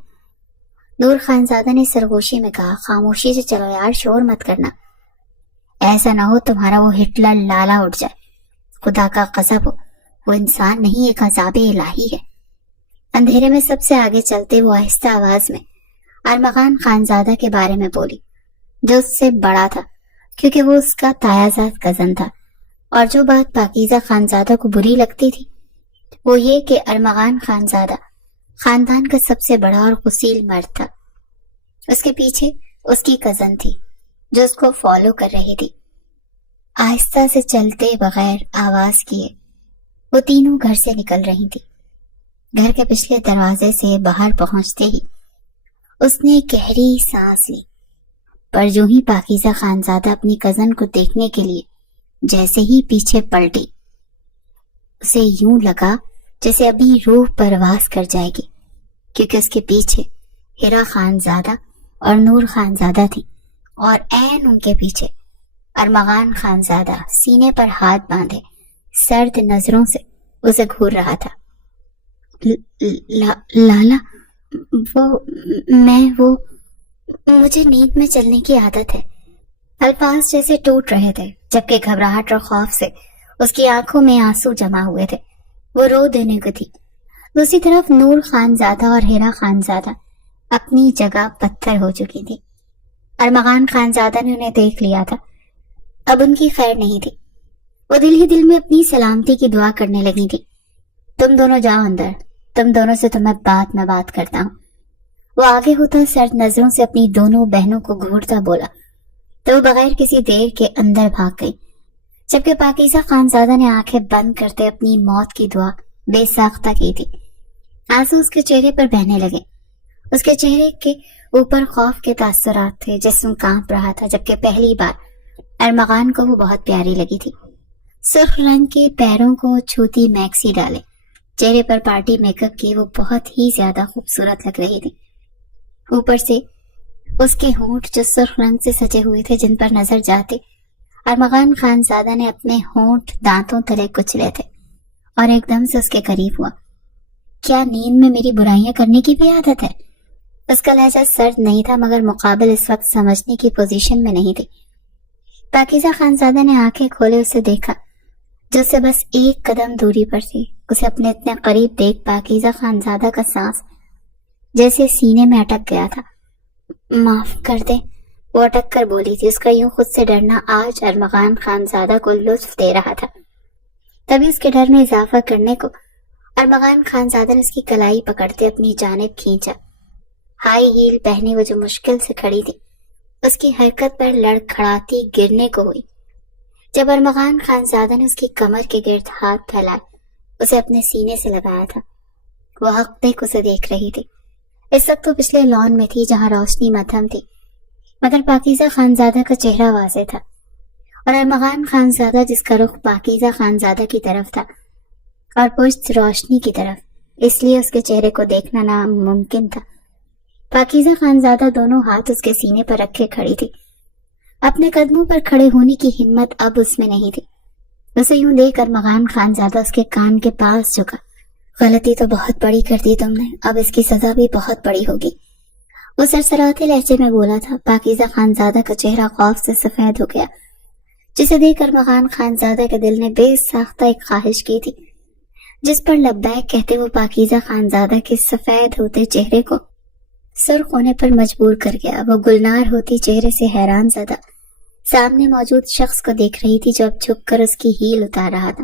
نور خانزادہ نے سرگوشی میں کہا. خاموشی سے چلو یار، شور مت کرنا، ایسا نہ ہو تمہارا وہ ہٹلر لالا اٹھ جائے. خدا کا غضب ہو، وہ انسان نہیں، ایک عذاب الہی ہے. اندھیرے میں سب سے آگے چلتے وہ آہستہ آواز میں ارمغان خانزادہ کے بارے میں بولی، جو اس سے بڑا تھا کیونکہ وہ اس کا تایازاد کزن تھا. اور جو بات پاکیزہ خانزادہ کو بری لگتی تھی وہ یہ کہ ارمغان خانزادہ خاندان کا سب سے بڑا اور غسیل مرد تھا. اس کے پیچھے اس کی کزن تھی جو اس کو فالو کر رہی تھی. آہستہ سے چلتے بغیر آواز کیے وہ تینوں گھر سے نکل رہی تھی. گھر کے پچھلے دروازے سے باہر پہنچتے ہی اس نے گہری سانس لی، پر جو ہی پاکیزہ خانزادہ اپنی کزن کو دیکھنے کے لیے جیسے ہی پیچھے پلٹی، اسے یوں لگا جیسے ابھی روح پرواز کر جائے گی، کیونکہ اس کے پیچھے ہیرا خانزادہ اور نور خانزادہ تھی اور عین ان کے پیچھے ارمغان خانزادہ سینے پر ہاتھ باندھے سرد نظروں سے اسے گھور رہا تھا. لالا مجھے نیند میں چلنے کی عادت ہے. الفاظ جیسے ٹوٹ رہے تھے، جبکہ گھبراہٹ اور خوف سے اس کی آنکھوں میں آنسو جمع ہوئے تھے. وہ رو دینے کو تھی. دوسری طرف نور خانزادہ اور ہیرا خانزادہ اپنی جگہ پتھر ہو چکی تھی. ارمغان خانزادہ نے انہیں دیکھ لیا تھا. اب ان کی خیر نہیں تھی۔ وہ دل ہی دل میں اپنی سلامتی کی دعا کرنے لگی تھی۔ تم دونوں جاؤ اندر، تم دونوں سے تو میں بعد میں بات کرتا ہوں۔ وہ آگے ہوتا سرد نظروں سے اپنی دونوں بہنوں کو گھورتا بولا تو وہ بغیر کسی دیر کے اندر بھاگ گئی، جبکہ پاکیزہ خانزادہ نے آنکھیں بند کرتے اپنی موت کی دعا بے ساختہ کی تھی۔ آنسو اس کے چہرے پر بہنے لگے۔ اس کے چہرے کے اوپر خوف کے تاثرات تھے، جسم کانپ رہا تھا، جبکہ پہلی بار ارمغان کو وہ بہت پیاری لگی تھی۔ سرخ رنگ کے پیروں کو چھوتی میکسی ڈالے، چہرے پر پارٹی میک اپ کی، وہ بہت ہی زیادہ خوبصورت لگ رہی تھی۔ اوپر سے اس کے ہونٹ جو سرخ رنگ سے سجے ہوئے تھے، جن پر نظر جاتے ارمغان خانزادہ نے اپنے ہونٹ دانتوں تلے کچلے تھے اور ایک دم سے اس کے قریب ہوا۔ کیا نیند میں میری برائیاں کرنے کی بھی عادت ہے؟ اس کا لہجہ سرد نہیں تھا، مگر مقابل اس وقت سمجھنے کی پوزیشن میں نہیں تھی۔ پاکیزہ خانزادہ نے آنکھیں کھولے اسے دیکھا، جو سے بس ایک قدم دوری پر تھی۔ اسے اپنے اتنے قریب دیکھ پاکیزہ خانزادہ کا سانس جیسے سینے میں اٹک گیا تھا۔ معاف کر دے، وہ اٹک کر بولی تھی۔ اس کا یوں خود سے ڈرنا آج ارمغان خانزادہ کو لطف دے رہا تھا۔ تبھی اس کے ڈر میں اضافہ کرنے کو ارمغان خانزادہ نے اس کی کلائی پکڑتے اپنی جانب کھینچا۔ ہائی ہیل پہنے وہ جو مشکل سے کھڑی تھی، اس کی حرکت پر لڑکھڑاتی گرنے کو ہوئی جب ارمغان خانزادہ نے اس کی کمر کے گرد ہاتھ پھیلائے، اسے اپنے سینے سے لگایا تھا۔ وہ حق تک اسے دیکھ رہی تھی۔ اس وقت وہ پچھلے لان میں تھی جہاں روشنی مدھم تھی، مگر پاکیزہ خانزادہ کا چہرہ واضح تھا، اور ارمغان خانزادہ جس کا رخ پاکیزہ خانزادہ کی طرف تھا اور پشت روشنی کی طرف، اس لیے اس کے چہرے کو دیکھنا ناممکن تھا۔ پاکیزہ خانزادہ دونوں ہاتھ اس کے سینے پر رکھے کھڑی تھی۔ اپنے قدموں پر کھڑے ہونے کی ہمت اب اس میں نہیں تھی۔ اسے یوں دیکھ ارمغان خانزادہ اس کے کان کے پاس جھکا۔ غلطی تو بہت بڑی کر دی تم نے، اب اس کی سزا بھی بہت بڑی ہوگی، وہ سرسراتے لہجے میں بولا تھا۔ پاکیزہ خانزادہ کا چہرہ خوف سے سفید ہو گیا، جسے دیکھ ارمغان خانزادہ کے دل نے بے ساختہ ایک خواہش کی تھی، جس پر لبیک کہتے وہ پاکیزہ خانزادہ کے سفید ہوتے چہرے کو سرخ ہونے پر مجبور کر گیا۔ وہ گلنار ہوتی چہرے سے حیران زدہ سامنے موجود شخص کو دیکھ رہی تھی، جو اب جھک کر اس کی ہیل اتار رہا تھا۔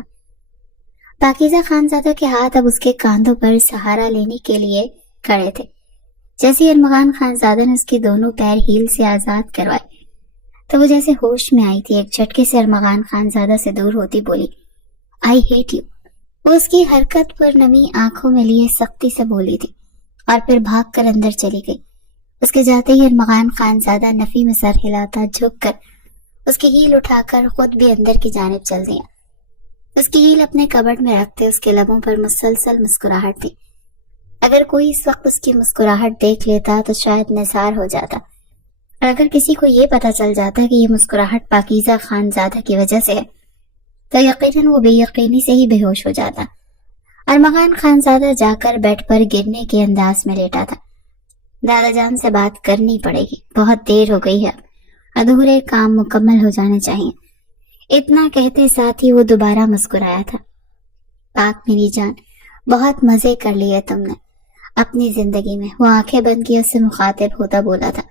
پاکیزہ خانزادہ کے ہاتھ اب اس کے کاندھوں پر سہارا لینے کے لیے کھڑے تھے۔ جیسے ارمغان خانزادہ نے اس کے دونوں پیر ہیل سے آزاد کروائے تو وہ جیسے ہوش میں آئی تھی۔ ایک جھٹکے سے ارمغان خانزادہ سے دور ہوتی بولی، آئی ہیٹ یو۔ وہ اس کی حرکت پر نمی آنکھوں میں لیے سختی سے بولی تھی اور پھر بھاگ کر اندر چلی گئی۔ اس کے جاتے ہی ارمغان خانزادہ نفی میں سر ہلاتا جھک کر اس کی ہیل اٹھا کر خود بھی اندر کی جانب چل دیا۔ اس کی ہیل اپنے کبڑ میں رکھتے اس کے لبوں پر مسلسل مسکراہٹ تھی۔ اگر کوئی اس وقت اس کی مسکراہٹ دیکھ لیتا تو شاید نثار ہو جاتا، اور اگر کسی کو یہ پتا چل جاتا کہ یہ مسکراہٹ پاکیزہ خانزادہ کی وجہ سے ہے تو یقیناً وہ بے یقینی سے ہی بے ہوش ہو جاتا۔ ارمغان خانزادہ جا کر بیڈ پر گرنے کے انداز میں لیٹا تھا۔ دادا جان سے بات کرنی پڑے گی، بہت دیر ہو گئی ہے، ادھورے کام مکمل ہو جانے چاہیے۔ اتنا کہتے ساتھ ہی وہ دوبارہ مسکرایا تھا۔ پاک میری جان، بہت مزے کر لیے تم نے اپنی زندگی میں، وہ آنکھیں بند کی اس سے مخاطب ہوتا بولا تھا۔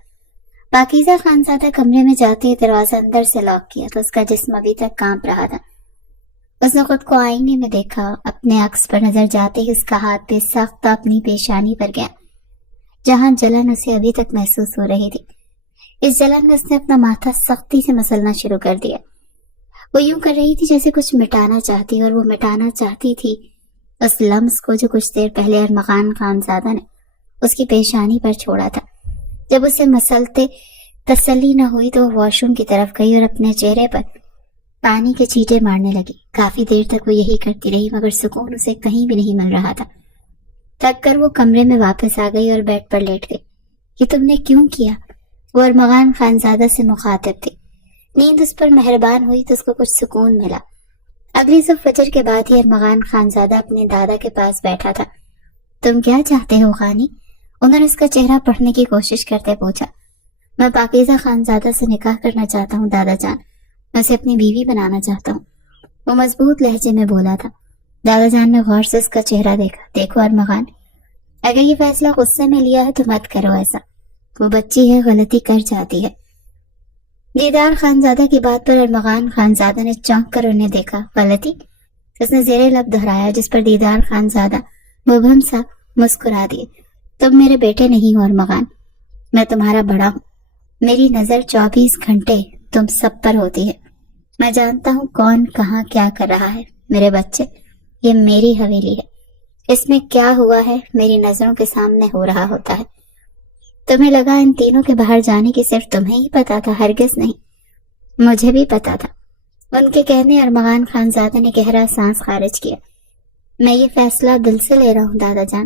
پاکیزہ خانزادہ کمرے میں جاتے ہی دروازہ اندر سے لاک کیا تو اس کا جسم ابھی تک کانپ رہا تھا۔ اس نے خود کو آئینے میں دیکھا، اپنے عکس پر نظر جاتے ہی اس کا ہاتھ بے ساختہ اپنی پیشانی پر گیا، جہاں جلن اسے ابھی تک محسوس ہو رہی تھی۔ اس جلن میں اس نے اپنا ماتھا سختی سے مسلنا شروع کر دیا۔ وہ یوں کر رہی تھی جیسے کچھ مٹانا چاہتی، اور وہ مٹانا چاہتی تھی اس لمس کو جو کچھ دیر پہلے ارمغان خانزادہ نے اس کی پیشانی پر چھوڑا تھا۔ جب اسے مسلتے تسلی نہ ہوئی تو وہ واش روم کی طرف گئی اور اپنے چہرے پر پانی کے چھینٹے مارنے لگی۔ کافی دیر تک وہ یہی کرتی رہی، مگر سکون اسے کہیں بھی نہیں مل رہا تھا۔ تھک کر وہ کمرے میں واپس آ گئی اور بیڈ پر لیٹ گئی۔ یہ تم نے کیوں کیا؟ وہ ارمغان خانزادہ سے مخاطب تھی۔ نیند اس پر مہربان ہوئی تو اس کو کچھ سکون ملا۔ اگلی صبح فجر کے بعد ہی ارمغان خانزادہ اپنے دادا کے پاس بیٹھا تھا۔ تم کیا چاہتے ہو غانی؟ انہوں نے اس کا چہرہ پڑھنے کی کوشش کرتے پوچھا۔ میں پاکیزہ خانزادہ سے نکاح کرنا چاہتا ہوں دادا جان، میں اسے اپنی بیوی بنانا چاہتا ہوں، وہ مضبوط لہجے میں بولا تھا۔ دادا جان نے غور سے اس کا چہرہ دیکھا۔ دیکھو ارمغان، اگر یہ فیصلہ غصے میں لیا ہے تو مت کرو ایسا، وہ بچی ہے، غلطی کر جاتی ہے۔ دیدار خانزادہ کی بات پر ارمغان خانزادہ نے چونک کر انہیں دیکھا۔ غلطی؟ اس نے زیر لب دہرایا، جس پر دیدار خانزادہ مبہم سا مسکرا دیے۔ تم میرے بیٹے نہیں ہو ارمغان، میں تمہارا بڑا ہوں۔ میری نظر 24 گھنٹے تم سب پر ہوتی ہے۔ میں جانتا ہوں کون کہاں کیا کر رہا ہے۔ میرے بچے، یہ میری حویلی ہے، اس میں کیا ہوا ہے میری نظروں کے سامنے ہو رہا ہوتا ہے۔ تمہیں لگا ان تینوں کے باہر جانے کی صرف تمہیں ہی پتا تھا؟ ہرگز نہیں، مجھے بھی پتا تھا۔ ان کے کہنے ارمغان خانزادہ نے گہرا سانس خارج کیا۔ میں یہ فیصلہ دل سے لے رہا ہوں دادا جان،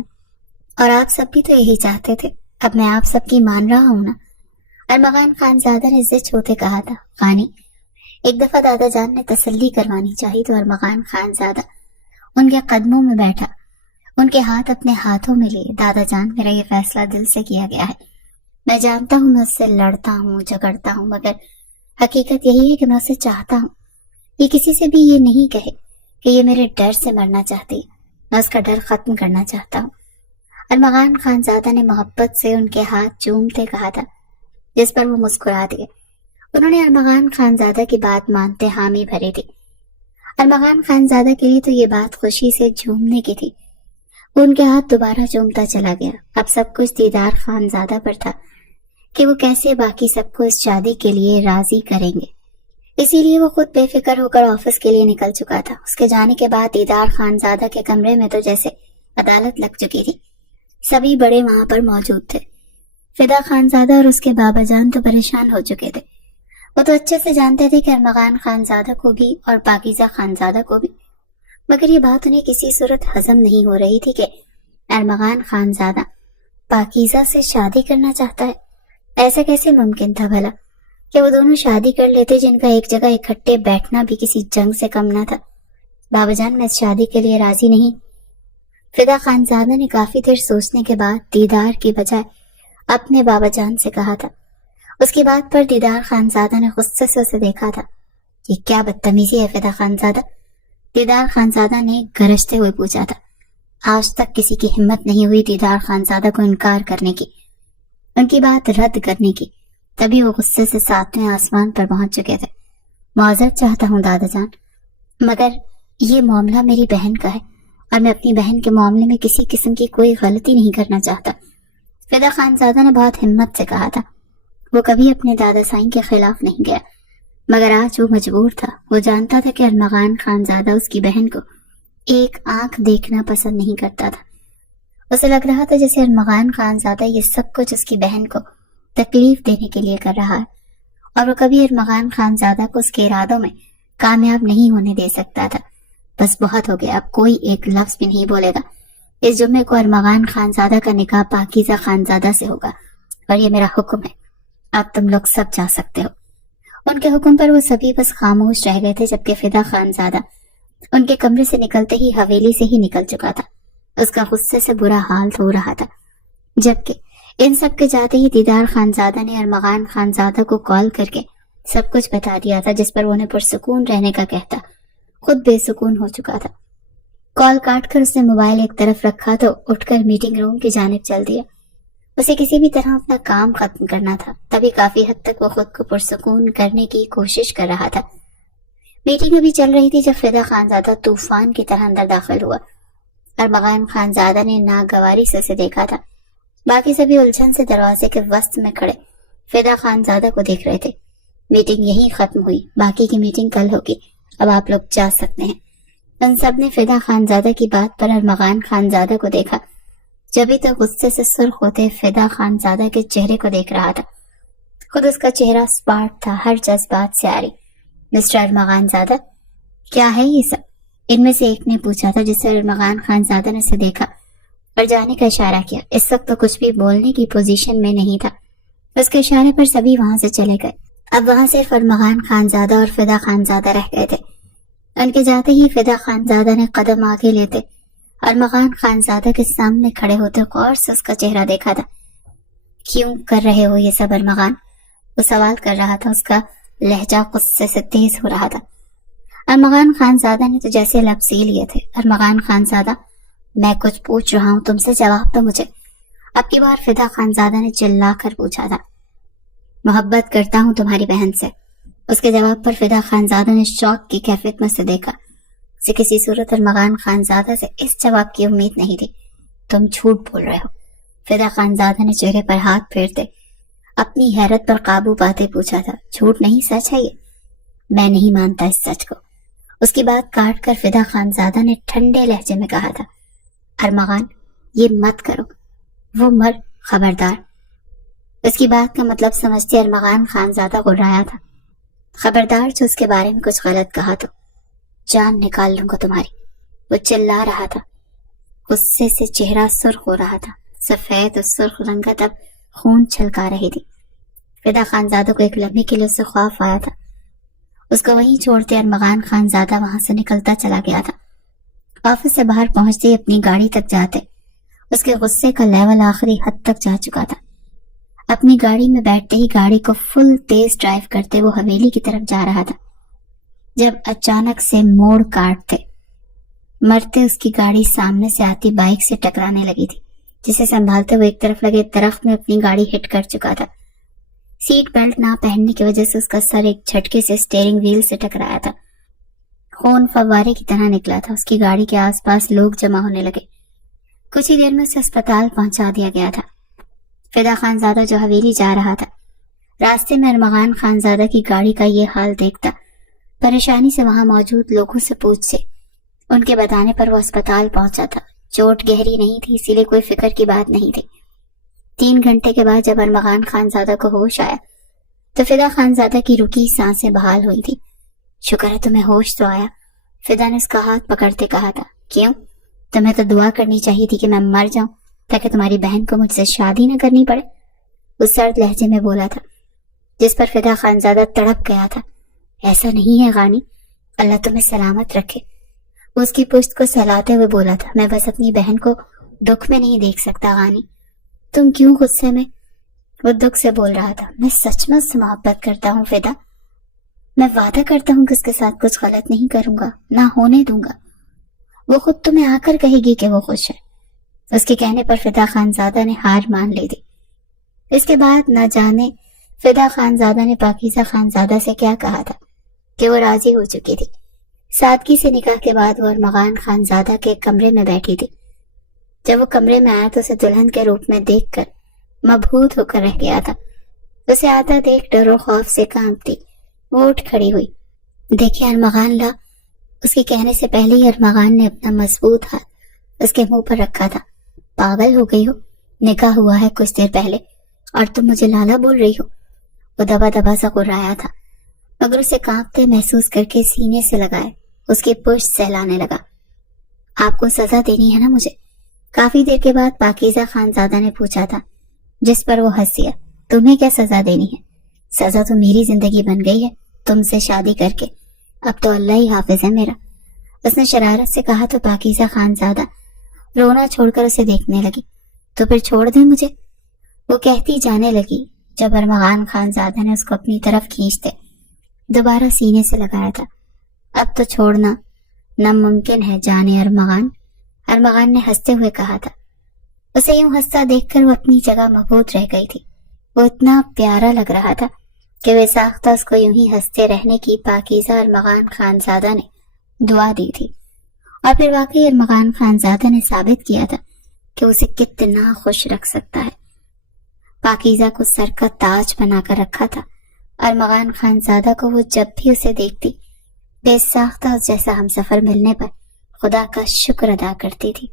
اور آپ سب بھی تو یہی چاہتے تھے۔ اب میں آپ سب کی مان رہا ہوں نا؟ ارمغان خانزادہ نے ضد ہوتے کہا تھا۔ خانی، ایک دفعہ دادا جان نے تسلی کروانی چاہی تو ارمغان خانزادہ ان کے قدموں میں بیٹھا، ان کے ہاتھ اپنے ہاتھوں میں لیے۔ دادا جان، میرا یہ فیصلہ دل سے کیا گیا ہے۔ میں جانتا ہوں میں اس سے لڑتا ہوں، جھگڑتا ہوں، مگر حقیقت یہی ہے کہ میں اسے چاہتا ہوں۔ یہ کسی سے بھی یہ نہیں کہے کہ یہ میرے ڈر سے مرنا چاہتی ہے۔ میں اس کا ڈر ختم کرنا چاہتا ہوں۔ ارمغان خانزادہ نے محبت سے ان کے ہاتھ چومتے کہا تھا، جس پر وہ مسکرا دیے۔ انہوں نے ارمغان خانزادہ کی بات مانتے حامی بھری تھی۔ ارمغان خانزادہ کے لیے تو یہ بات خوشی سے جھومنے کی تھی۔ وہ ان کے ہاتھ دوبارہ چومتا چلا گیا۔ اب سب کچھ دیدار خانزادہ پر تھا کہ وہ کیسے باقی سب کو اس شادی کے لیے راضی کریں گے۔ اسی لیے وہ خود بے فکر ہو کر آفس کے لیے نکل چکا تھا۔ اس کے جانے کے بعد دیدار خانزادہ کے کمرے میں تو جیسے عدالت لگ چکی تھی۔ سبھی بڑے وہاں پر موجود تھے۔ فدا خانزادہ اور اس کے بابا جان تو پریشان ہو چکے تھے۔ وہ تو اچھے سے جانتے تھے کہ ارمغان خانزادہ کو بھی اور پاکیزہ خانزادہ کو بھی، مگر یہ بات انہیں کسی صورت ہضم نہیں ہو رہی تھی کہ ارمغان خانزادہ پاکیزہ سے شادی کرنا چاہتا ہے۔ ایسا کیسے ممکن تھا بھلا کہ وہ دونوں شادی کر لیتے جن کا ایک جگہ اکٹھے بیٹھنا بھی کسی جنگ سے کم نہ تھا؟ بابا جان، میں اس شادی کے لیے راضی نہیں۔ فدا خانزادہ نے کافی دیر سوچنے کے بعد دیدار کی بجائے اپنے بابا جان سے کہا تھا۔ اس کی بات پر دیدار خانزادہ نے غصے سے اسے دیکھا تھا۔ یہ کیا بدتمیزی ہے فدا خانزادہ؟ دیدار خانزادہ نے گرجتے ہوئے پوچھا تھا۔ آج تک کسی کی ہمت نہیں ہوئی دیدار خانزادہ کو انکار کرنے کی، ان کی بات رد کرنے کی۔ تبھی وہ غصے سے 7ویں آسمان پر پہنچ چکے تھے۔ معذرت چاہتا ہوں دادا جان، مگر یہ معاملہ میری بہن کا ہے اور میں اپنی بہن کے معاملے میں کسی قسم کی کوئی غلطی نہیں کرنا چاہتا، فدا خانزادہ نے بہت ہمت سے کہا تھا۔ وہ کبھی اپنے دادا سائیں کے خلاف نہیں گیا، مگر آج وہ مجبور تھا۔ وہ جانتا تھا کہ ارمغان خانزادہ اس کی بہن کو ایک آنکھ دیکھنا پسند نہیں کرتا تھا۔ اسے لگ رہا تھا جیسے ارمغان خانزادہ یہ سب کچھ اس کی بہن کو تکلیف دینے کے لیے کر رہا ہے، اور وہ کبھی ارمغان خانزادہ کو اس کے ارادوں میں کامیاب نہیں ہونے دے سکتا تھا۔ بس بہت ہو گیا، اب کوئی ایک لفظ بھی نہیں بولے گا۔ اس جمعے کو ارمغان خانزادہ کا نکاح پاکیزہ خانزادہ سے ہوگا، اور یہ میرا حکم ہے۔ اب تم لوگ سب جا سکتے ہو۔ ان کے حکم پر وہ سبھی بس خاموش رہ گئے تھے، جبکہ فدا خانزادہ ان کے کمرے سے نکلتے ہی حویلی سے ہی نکل چکا تھا۔ اس کا غصے سے برا حال ہو رہا تھا۔ جبکہ ان سب کے جاتے ہی دیدار خانزادہ نے ارمغان خانزادہ کو کال کر کے سب کچھ بتا دیا تھا، جس پر وہ انہیں پرسکون رہنے کا کہتا خود بے سکون ہو چکا تھا۔ کال کاٹ کر اس نے موبائل ایک طرف رکھا تو اٹھ کر میٹنگ روم کی جانب چل دیا۔ اسے کسی بھی طرح اپنا کام ختم کرنا تھا، تبھی کافی حد تک وہ خود کو پرسکون کرنے کی کوشش کر رہا تھا۔ میٹنگ ابھی چل رہی تھی جب فدا خانزادہ طوفان کی طرح اندر داخل ہوا۔ ارمغان خانزادہ نے ناگواری سے اسے دیکھا تھا۔ باقی سبھی الجھن سے دروازے کے وسط میں کھڑے فدا خانزادہ کو دیکھ رہے تھے۔ میٹنگ یہیں ختم ہوئی، باقی کی میٹنگ کل ہوگی، اب آپ لوگ جا سکتے ہیں۔ ان سب نے فدا خانزادہ کی بات پر ارمغان خانزادہ کو دیکھا، جبھی تو غصے سے سرخ ہوتے فدا خانزادہ کے چہرے کو دیکھ رہا تھا۔ خود اس کا چہرہ سپاٹ تھا، ہر جذبات سے آری۔ مسٹر ارمغان زادہ، کیا ہے یہ سب؟ ان میں سے ایک نے پوچھا تھا، جس سے ارمغان خانزادہ نے اسے دیکھا اور جانے کا اشارہ کیا۔ اس وقت تو کچھ بھی بولنے کی پوزیشن میں نہیں تھا۔ اس کے اشارے پر سبھی وہاں سے چلے گئے۔ اب وہاں صرف ارمغان خانزادہ اور فدا خانزادہ رہ گئے تھے۔ ان کے جاتے ہی فدا خانزادہ نے قدم آگے لیتے ارمغان خانزادہ کے سامنے کھڑے ہوتے غور سے اس کا چہرہ دیکھا تھا۔ کیوں کر رہے ہو یہ سب ارمغان؟ وہ سوال کر رہا تھا، اس کا لہجہ غصے سے تیز ہو رہا تھا۔ ارمغان خانزادہ نے تو جیسے لب سی لیے تھے۔ ارمغان خانزادہ، میں کچھ پوچھ رہا ہوں تم سے، جواب دو مجھے۔ اب کی بار فدا خانزادہ نے چلا کر پوچھا تھا۔ محبت کرتا ہوں تمہاری بہن سے، اس کے جواب پر فدا خانزادہ نے شوق کی کیفیت میں سے دیکھا. اسے کسی صورت ارمغان خانزادہ سے اس جواب کی امید نہیں تھی. تم جھوٹ بول رہے ہو. فدا خانزادہ نے چہرے پر ہاتھ پھیرتے اپنی حیرت پر قابو پاتے پوچھا تھا. جھوٹ نہیں، سچ ہے یہ. میں نہیں مانتا اس سچ کو. اس کی بات کاٹ کر فدا خانزادہ نے ٹھنڈے لہجے میں کہا تھا. ارمغان یہ مت کرو، وہ مر، خبردار. اس کی بات کا مطلب سمجھتے ارمغان خانزادہ غرایا تھا. خبردار جو اس کے بارے میں کچھ غلط کہا تو جان نکال لوں گا تمہاری. وہ چلا رہا تھا. غصے سے چہرہ سرخ ہو رہا تھا. سفید اور سرخ رنگت اب خون چھلکا رہی تھی. فدا خانزادہ کو ایک لمحے کے لیے اس سے خوف آیا تھا. اس کو وہیں چھوڑتے ارمغان خانزادہ وہاں سے نکلتا چلا گیا تھا. آفس سے باہر پہنچتے ہی اپنی گاڑی تک جاتے اس کے غصے کا لیول آخری حد تک جا چکا تھا. اپنی گاڑی میں بیٹھتے ہی گاڑی کو فل تیز ڈرائیو کرتے وہ حویلی کی طرف جا رہا تھا جب اچانک سے موڑ کاٹتے مرتے اس کی گاڑی سامنے سے آتی بائک سے ٹکرانے لگی تھی، جسے سنبھالتے ہوئے ایک طرف لگے درخت میں اپنی گاڑی ہٹ کر چکا تھا. سیٹ بیلٹ نہ پہننے کی وجہ سے اس کا سر ایک جھٹکے سے اسٹیئرنگ ویل سے ٹکرایا تھا. خون فوارے کی طرح نکلا تھا. اس کی گاڑی کے آس پاس لوگ جمع ہونے لگے. کچھ ہی دیر میں اسے اسپتال پہنچا دیا گیا تھا. فدا خانزادہ جو حویلی جا رہا تھا راستے میں ارمغان خانزادہ کی گاڑی کا یہ حال دیکھتا پریشانی سے وہاں موجود لوگوں سے پوچھتے. ان کے بتانے پر وہ اسپتال پہنچا تھا. چوٹ گہری نہیں تھی، اسی لیے کوئی فکر کی بات نہیں تھی. 3 گھنٹے کے بعد جب ارمغان خانزادہ کو ہوش آیا تو فدا خانزادہ کی رکی سانسیں بحال ہوئی تھی. شکر ہے تمہیں ہوش تو آیا، فدا نے اس کا ہاتھ پکڑتے کہا تھا. کیوں؟ تمہیں تو دعا کرنی چاہیے تھی کہ میں مر جاؤں تاکہ تمہاری بہن کو مجھ سے شادی نہ کرنی پڑے. اس سرد لہجے میں بولا تھا جس پر فدا خانزادہ تڑپ گیا تھا. ایسا نہیں ہے غانی، اللہ تمہیں سلامت رکھے. اس کی پشت کو سہلاتے ہوئے بولا تھا. میں بس اپنی بہن کو دکھ میں نہیں دیکھ سکتا غانی. تم کیوں غصے میں؟ وہ دکھ سے بول رہا تھا. میں سچ میں اس سے محبت کرتا ہوں فدا. میں وعدہ کرتا ہوں کہ اس کے ساتھ کچھ غلط نہیں کروں گا، نہ ہونے دوں گا. وہ خود تمہیں آ کر کہے گی کہ وہ خوش ہے. اس کے کہنے پر فدا خانزادہ نے ہار مان لی تھی. اس کے بعد نہ جانے فدا خانزادہ نے پاکیزہ خانزادہ سے کیا کہا تھا کہ وہ راضی ہو چکی تھی. سادگی سے نکاح کے بعد وہ ارمغان خانزادہ کے کمرے میں بیٹھی تھی. جب وہ کمرے میں آیا تو اسے دلہن کے روپ میں دیکھ کر مبہوت ہو کر رہ گیا تھا. اسے آتا دیکھ ڈر و خوف سے کانپتی وہ اٹھ کھڑی ہوئی. دیکھیں ارمغان لا. اس کے کہنے سے پہلے ہی ارمغان نے اپنا مضبوط ہاتھ اس کے منہ پر رکھا تھا. پاگل ہو گئی ہو؟ نکاح ہوا ہے کچھ دیر پہلے اور تم مجھے لالا بول رہی ہو. وہ دبا دبا سا غرایا تھا مگر اسے کانپتے محسوس کر کے سینے سے لگائے اس کی پشت سہلانے لگا. آپ کو سزا دینی ہے نا مجھے؟ کافی دیر کے بعد پاکیزہ خانزادہ نے پوچھا تھا، جس پر وہ ہنس دیا. تمہیں کیا سزا دینی ہے؟ سزا تو میری زندگی بن گئی ہے تم سے شادی کر کے. اب تو اللہ ہی حافظ ہے میرا. اس نے شرارت سے کہا تو پاکیزہ خانزادہ رونا چھوڑ کر اسے دیکھنے لگی. تو پھر چھوڑ دیں مجھے، وہ کہتی جانے لگی جب ارمغان خانزادہ نے اس کو اپنی طرف کھینچتے دوبارہ سینے سے لگایا تھا. اب تو چھوڑنا ناممکن ہے جانے ارمغان. ارمغان نے ہنستے ہوئے کہا تھا. اسے یوں ہنستا دیکھ کر وہ اپنی جگہ مبہوت رہ گئی تھی. وہ اتنا پیارا لگ رہا تھا کہ بے ساختہ اس کو یوں ہی ہنستے رہنے کی پاکیزہ ارمغان خانزادہ نے دعا دی تھی. اور پھر واقعی ارمغان خانزادہ نے ثابت کیا تھا کہ اسے کتنا خوش رکھ سکتا ہے. پاکیزہ کو سر کا تاج بنا کر رکھا تھا. ارمغان خانزادہ کو وہ جب بھی اسے دیکھتی بے ساختہ اس جیسا ہمسفر ملنے پر خدا کا شکر ادا کرتی تھی.